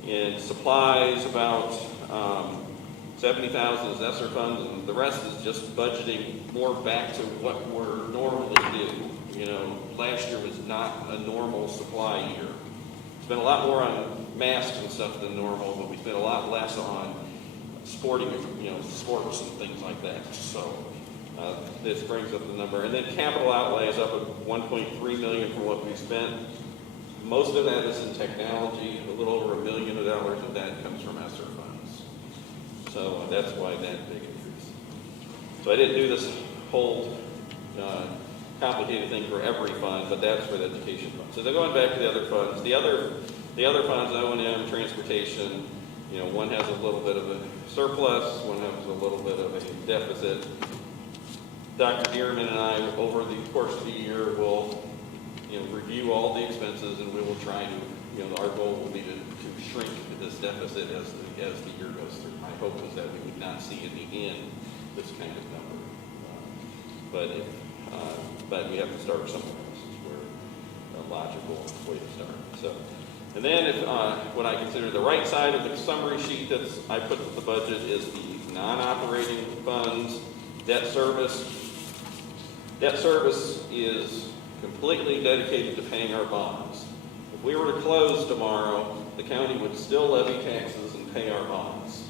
In supplies, about 70,000 is ESSER funds, and the rest is just budgeting more back to what we're normally do. Last year was not a normal supply year. Spent a lot more on masks and stuff than normal, but we spent a lot less on sporting, sports and things like that. So this brings up the number. And then capital outlay is up at $1.3 million for what we spent. Most of that is in technology. A little over $1 million of that comes from ESSER funds. So that's why that big increase. So I didn't do this whole complicated thing for every fund, but that's for the education fund. So they're going back to the other funds. The other funds, O&M, transportation, one has a little bit of a surplus, one has a little bit of a deficit. Dr. Dearman and I, over the course of the year, will review all the expenses, and we will try to, our goal will be to shrink this deficit as the year goes through. My hope is that we would not see in the end this kind of number. But we have to start somewhere. This is where a logical way to start. So, and then if what I consider the right side of the summary sheet that I put with the budget is the non-operating funds, debt service. Debt service is completely dedicated to paying our bonds. If we were to close tomorrow, the county would still levy taxes and pay our bonds.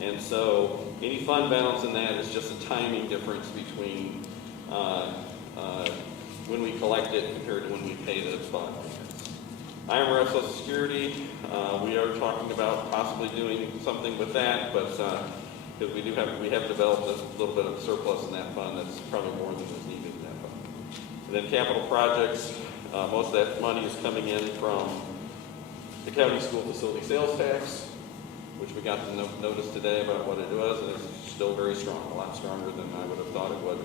And so any fund balance in that is just a timing difference between when we collect it compared to when we pay those bond payments. IMRF Social Security, we are talking about possibly doing something with that, but because we have developed a little bit of surplus in that fund that's probably more than is needed in that fund. And then capital projects, most of that money is coming in from the county school facility sales tax, which we got the notice today about what it was, and it's still very strong, a lot stronger than I would have thought it would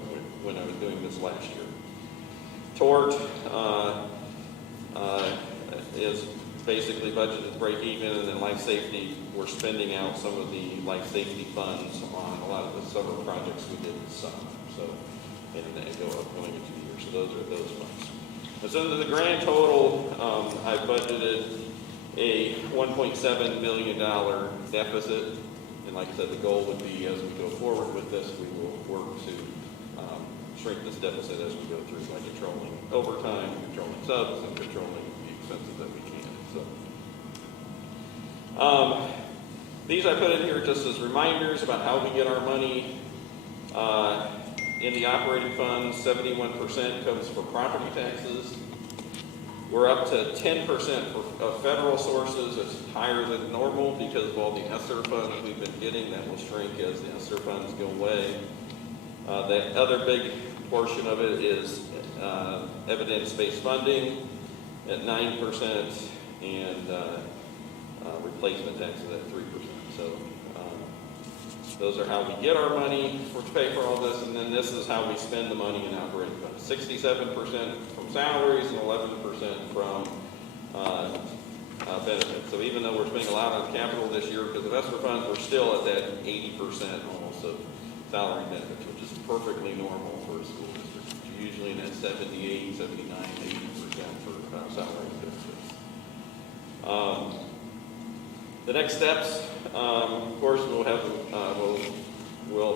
when I was doing this last year. Tort is basically budgeted break even, and then life safety, we're spending out some of the life safety funds on a lot of the summer projects we did this summer. So, and they go up going into the year. So those are those funds. And so the grand total, I budgeted a $1.7 million deficit. And like I said, the goal would be as we go forward with this, we will work to shrink this deficit as we go through by controlling overtime, controlling subs, and controlling the expenses that we can. So these I put in here just as reminders about how we get our money. In the operating funds, 71% comes from property taxes. We're up to 10% of federal sources. It's higher than normal because of all the ESSER funds we've been getting. That will shrink as the ESSER funds go away. That other big portion of it is evidence-based funding at 9% and replacement taxes at 3%. So those are how we get our money to pay for all this, and then this is how we spend the money in operating funds. 67% from salaries and 11% from benefits. So even though we're spending a lot on capital this year because of ESSER funds, we're still at that 80% almost of salary benefits, which is perfectly normal for a school district. Usually in that 78, 79, 80% for salary benefits. The next steps, of course, we'll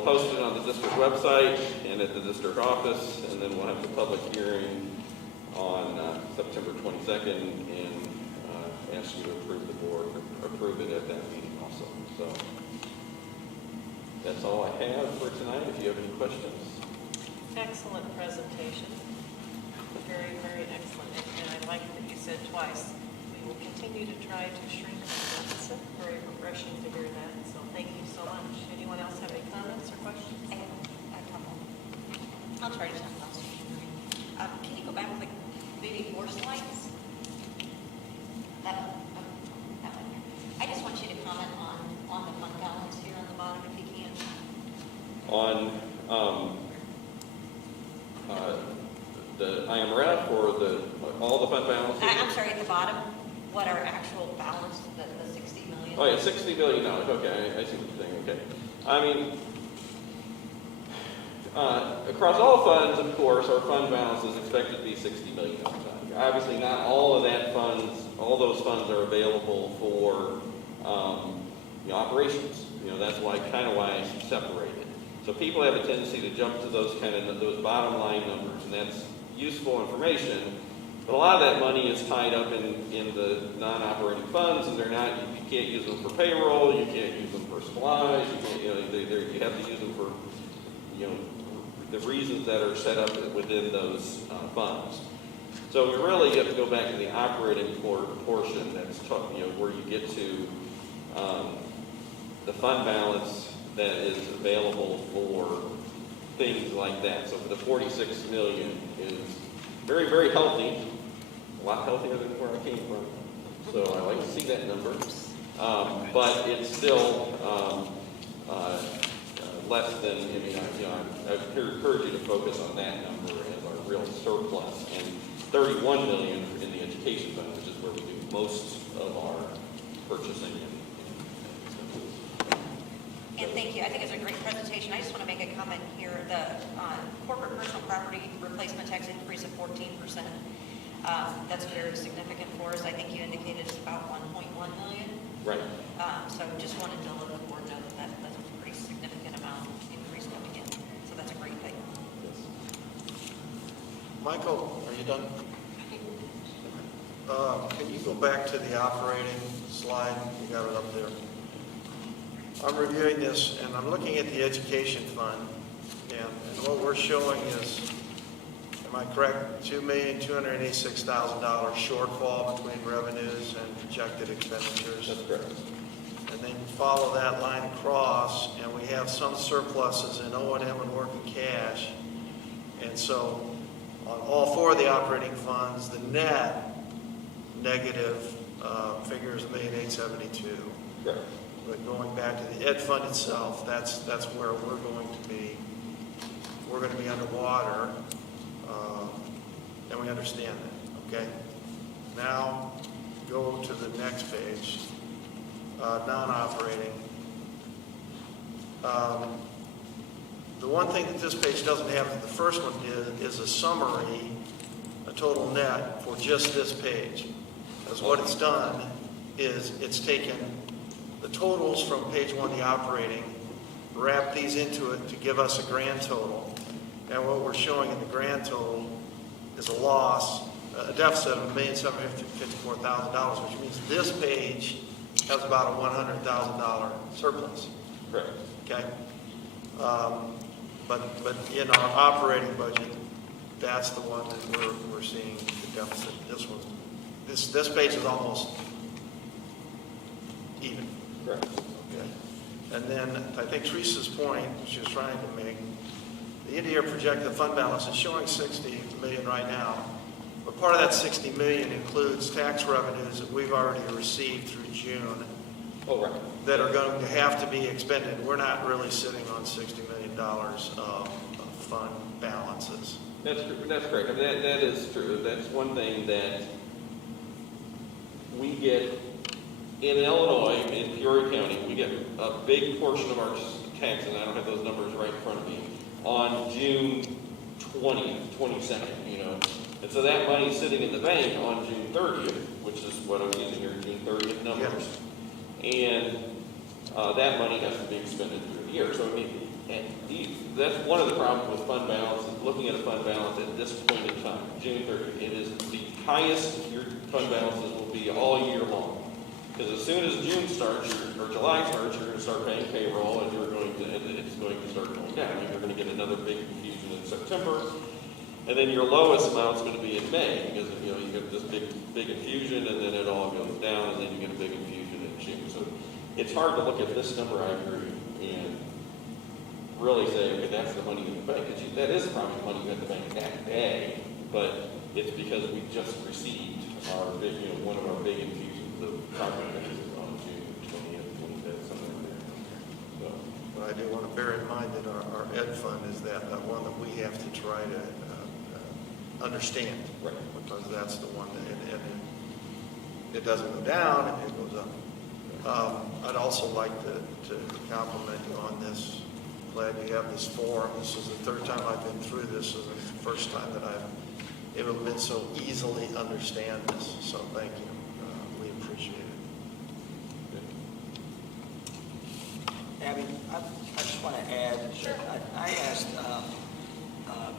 post it on the district website and at the district office, and then we'll have the public hearing on September 22nd and ask you to approve the board, approve it at that meeting also. So that's all I have for tonight. If you have any questions. Excellent presentation. Very, very excellent. And I like that you said twice, we will continue to try to shrink the deficit. Very refreshing to hear that. So thank you so much. Anyone else have any comments or questions? I have a couple. I'll try to talk about it. Can you go back like maybe 4 slides? That one. I just want you to comment on the fund balance here on the bottom if you can. On the IMRF or all the fund balances? I'm sorry, at the bottom, what our actual balance, the 60 million? Oh, yeah, $60 billion. Okay, I see what you're saying. Okay. I mean, across all funds, of course, our fund balance is expected to be $60 million. Obviously, not all of that funds, all those funds are available for operations. That's kind of why I separated. So people have a tendency to jump to those those bottom line numbers, and that's useful information. But a lot of that money is tied up in the non-operating funds, and they're not. You can't use them for payroll. You can't use them for supplies. You have to use them for the reasons that are set up within those funds. So we really have to go back to the operating portion. That's where you get to the fund balance that is available for things like that. So for the $46 million is very, very healthy, a lot healthier than where I came from. So I like to see that number, but it's still less than. I encourage you to focus on that number as our real surplus, and $31 million in the education fund, which is where we do most of our purchasing. And thank you. I think it's a great presentation. I just want to make a comment here. The corporate personal property replacement tax increase of 14%. That's very significant for us. I think you indicated it's about 1.1 million. Right. So just wanted to let the board know that that's a pretty significant amount increase coming in. So that's a great thing. Michael, are you done? Can you go back to the operating slide? You got it up there. I'm reviewing this, and I'm looking at the education fund, and what we're showing is, am I correct, $2,286,000 shortfall between revenues and projected expenditures? That's correct. And then you follow that line across, and we have some surpluses in O&M and working cash. And so on all 4 of the operating funds, the net negative figure is $1,872,000. Correct. But going back to the ed fund itself, that's where we're going to be. We're going to be underwater, and we understand that. Okay. Now go to the next page. Non-operating. The one thing that this page doesn't have, the first one is a summary, a total net for just this page. Because what it's done is it's taken the totals from page 1, the operating, wrap these into it to give us a grand total. And what we're showing in the grand total is a loss, a deficit of $1,754,000, which means this page has about a $100,000 surplus. Correct. Okay? But in our operating budget, that's the one that we're seeing the deficit. This one, this page is almost even. Correct. Okay. And then I think Teresa's point, which she was trying to make, the end-of-year projected fund balance is showing $60 million right now, but part of that $60 million includes tax revenues that we've already received through June. Oh, right. That are going to have to be expended. We're not really sitting on $60 million of fund balances. That's correct. I mean, that is true. That's one thing that we get in Illinois, in Peoria County. We get a big portion of our tax, and I don't have those numbers right in front of me, on June 20th, 22nd, And so that money's sitting in the bank on June 30th, which is what I'm using here, June 30th numbers. Yep. And that money has to be expended through the year. So, I mean, that's one of the problems with fund balance, is looking at a fund balance at this point in time, June 30th. It is the highest your fund balances will be all year long. Because as soon as June starts, or July starts, you're going to start paying payroll, and it's going to start going down. You're going to get another big infusion in September, and then your lowest amount's going to be in May, because you get this big infusion, and then it all goes down, and then you get a big infusion in June. So it's hard to look at this number, I agree, and really say, okay, that's the money in the bank. That is probably the money in the bank that day, but it's because we just received our big, one of our big infusions of property taxes on June 20th, 25th, something like that. So, But I do want to bear in mind that our ed fund is that one that we have to try to understand. Right. Because that's the one that, and it doesn't go down, it goes up. I'd also like to compliment you on this. Glad you have this forum. This is the third time I've been through this. This is the first time that I've ever been so easily understand this. So thank you. We appreciate it. Abby, I just want to add, I asked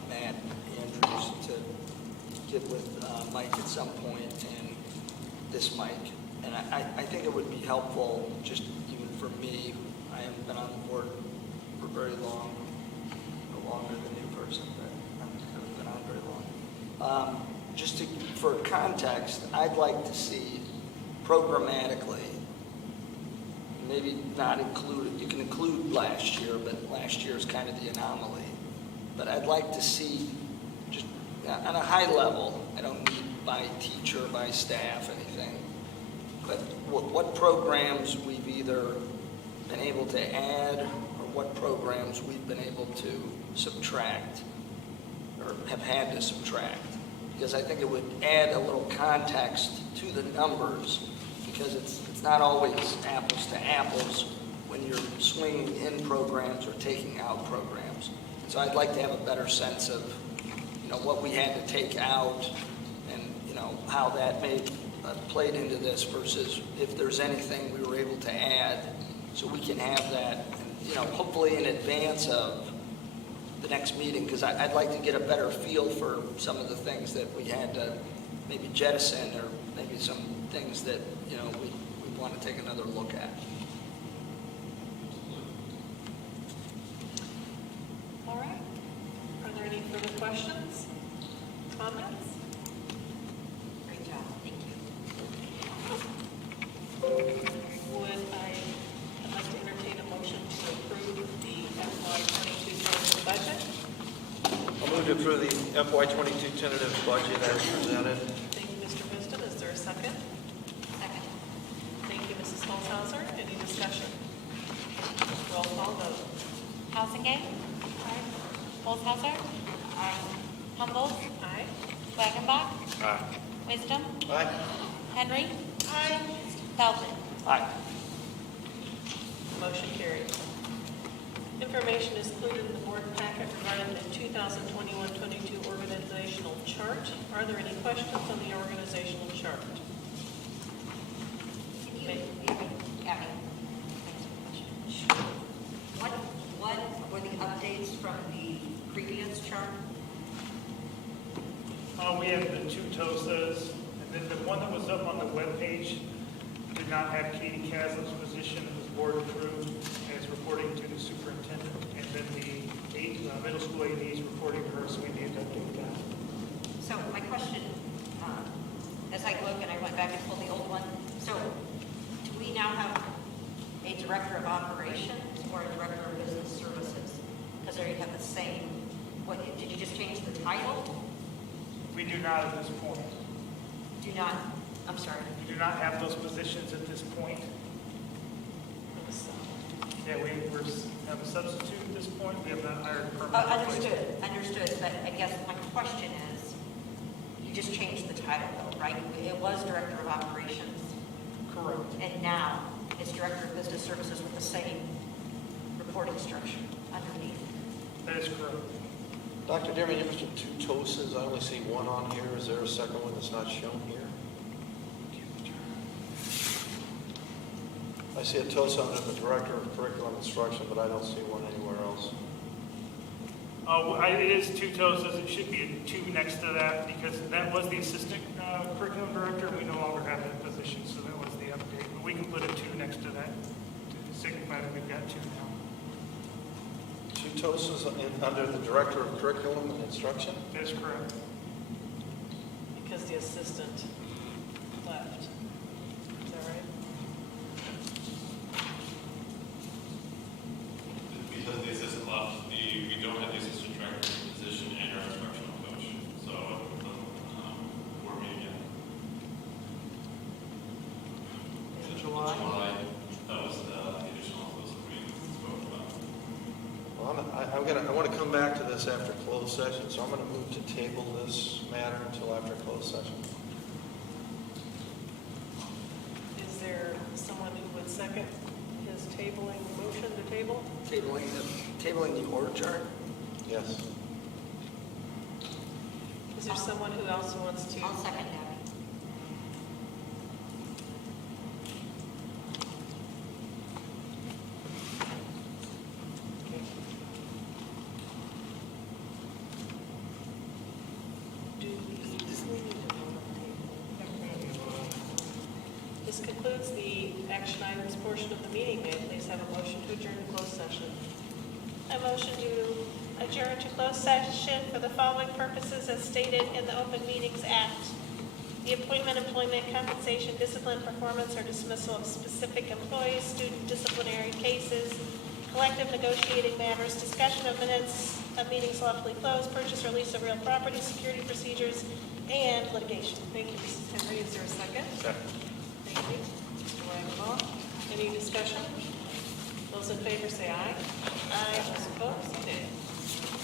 Matt Andrews to get with Mike at some point, and this Mike, and I think it would be helpful, just even for me, I haven't been on the board for very long, no longer than the new person, but I haven't been on very long. For context, I'd like to see programmatically, maybe not included, you can include last year, but last year is kind of the anomaly. But I'd like to see, just on a high level, I don't need by teacher, by staff, anything, but what programs we've either been able to add or what programs we've been able to subtract or have had to subtract. Because I think it would add a little context to the numbers, because it's not always apples to apples when you're swinging in programs or taking out programs. So I'd like to have a better sense of, what we had to take out and, how that may played into this versus if there's anything we were able to add, so we can have that, hopefully in advance of the next meeting, because I'd like to get a better feel for some of the things that we had to maybe jettison, or maybe some things that, we want to take another look at. All right. Are there any further questions, comments? Great job, thank you. I'd like to entertain a motion to approve the FY22 tentative budget. I'll move to approve the FY22 tentative budget as presented. Thank you, Mr. Wisdom. Is there a second? Second. Thank you, Mrs. Holzhauser. Any discussion? Roll call vote. Hausengate? Aye. Holzhauser? Aye. Humboldt? Aye. Wagenbach? Aye. Wisdom? Aye. Henry? Aye. Feldman? Aye. Motion carried. Information is included in the board packet regarding the 2021-22 organizational chart. Are there any questions on the organizational chart? Abby, thanks for the question. What were the updates from the previous chart? We have the two TOSAs, and then the one that was up on the webpage did not have Katie Caslim's position. It was board approved, and it's reporting to the superintendent. And then the middle school AD is reporting to her, so we need to update that. So my question, as I look and I went back and pulled the old one, so do we now have a director of operations or a director of business services? Because there you have the same, did you just change the title? We do not at this point. Do not, I'm sorry. We do not have those positions at this point. Yeah, we have a substitute at this point. We have not hired permanent. Understood. But I guess my question is, you just changed the title though, right? It was Director of Operations. Correct. And now it's Director of Business Services with the same reporting structure underneath. That is correct. Dr. Dearman, you mentioned two TOSAs. I only see one on here. Is there a second one that's not shown here? I see a TOSA under the Director of Curriculum Instruction, but I don't see one anywhere else. It is two TOSAs. It should be a two next to that, because that was the assistant curriculum director. We no longer have that position, so that was the update. But we can put a 2 next to that to signify that we've got 2 now. 2 TOSAs under the Director of Curriculum and Instruction? That's correct. Because the assistant left. Is that right? Because the assistant left, we don't have the assistant director position and our instructional coach. So we're meeting in July. That was the additional of those that we spoke about. Well, I want to come back to this after closed session, so I'm going to move to table this matter until after closed session. Is there someone who would second his tabling motion to table? Tabling the org chart? Yes. Is there someone who also wants to? I'll second that. This concludes the action items portion of the meeting. May I please have a motion to adjourn to closed session? I motion to adjourn to closed session for the following purposes as stated in the Open Meetings Act. The appointment, employment, compensation, discipline, performance, or dismissal of specific employees, student disciplinary cases, collective negotiating matters, discussion of minutes of meetings lawfully closed, purchase or lease of real property, security procedures, and litigation. Thank you, Mrs. Henry. Is there a second? Second. Thank you. Mr. Wivenhoff. Any discussion? Those in favor say aye. Aye. Those opposed, nay.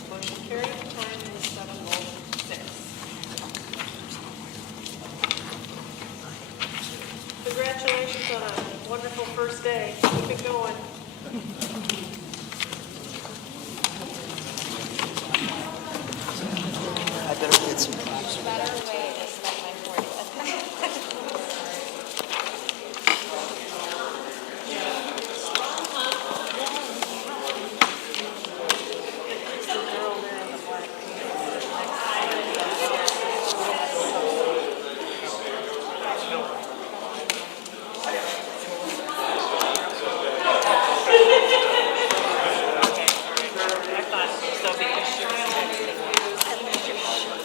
Motion carried. Time is 7:06. Congratulations on a wonderful first day. Keep it going. I better get some. Better way to spend my 40th. It's the girl there in the black I thought so because she was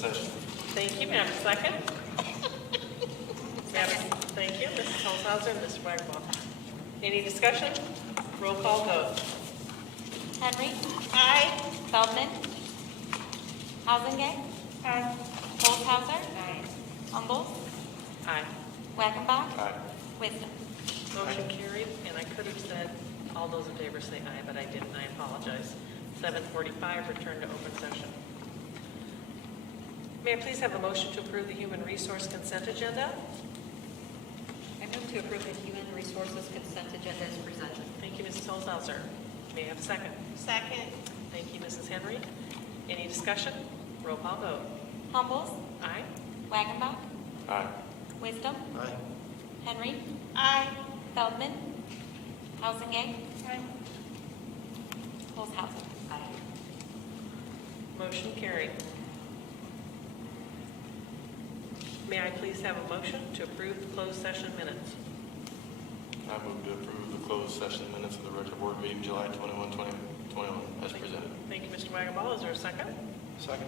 session. Thank you. May I have a second? Thank you, Mrs. Holzhauser and Mr. Wireball. Any discussion? Roll call vote. Henry. Aye. Feldman. Hausengay. Aye. Olshauser. Humble. Aye. Wackenbach. Aye. Wisdom. Motion carried, and I could have said, all those in favor say aye, but I didn't. I apologize. 7:45, return to open session. May I please have a motion to approve the human resource consent agenda? I move to approve the human resources consent agenda as presented. Thank you, Mrs. Holzhauser. May I have a second? Second. Thank you, Mrs. Henry. Any discussion? Roll call vote. Humbles. Aye. Wackenbach. Aye. Wisdom. Aye. Henry. Aye. Feldman. Hausengay. Aye. Olshauser. Aye. Motion carried. May I please have a motion to approve the closed session minutes? I move to approve the closed session minutes of the regular board meeting July 21, 2021 as presented. Thank you, Mr. Wagaball. Is there a second? Second.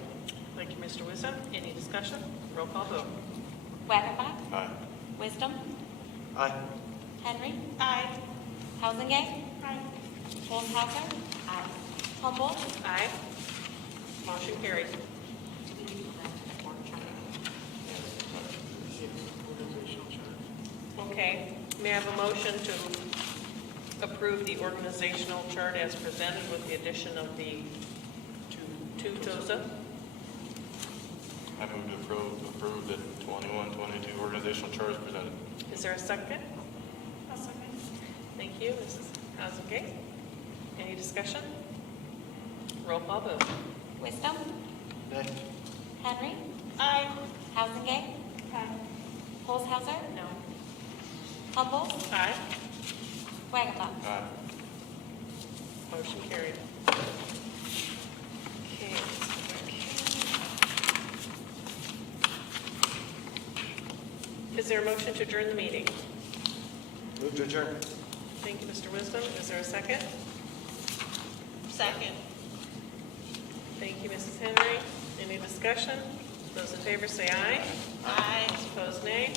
Thank you, Mr. Wisdom. Any discussion? Roll call vote. Wackenbach. Aye. Wisdom. Aye. Henry. Aye. Hausengay. Aye. Olshauser. Aye. Humble. Aye. Motion carried. Do we need to go back to the board chart? Okay. May I have a motion to approve the organizational chart as presented with the addition of the two TOSA? I move to approve the 21-22 organizational chart as presented. Is there a second? A second. Thank you, Mrs. Hazelgate. Any discussion? Roll call vote. Wisdom. Nay. Henry. Aye. Hausengay. Aye. Olshauser. No. Humble. Aye. Wackenbach. Aye. Motion carried. Okay. Is there a motion to adjourn the meeting? Move to adjourn. Thank you, Mr. Wisdom. Is there a second? Second. Thank you, Mrs. Henry. Any discussion? Those in favor say aye. Aye. Opposed, nay.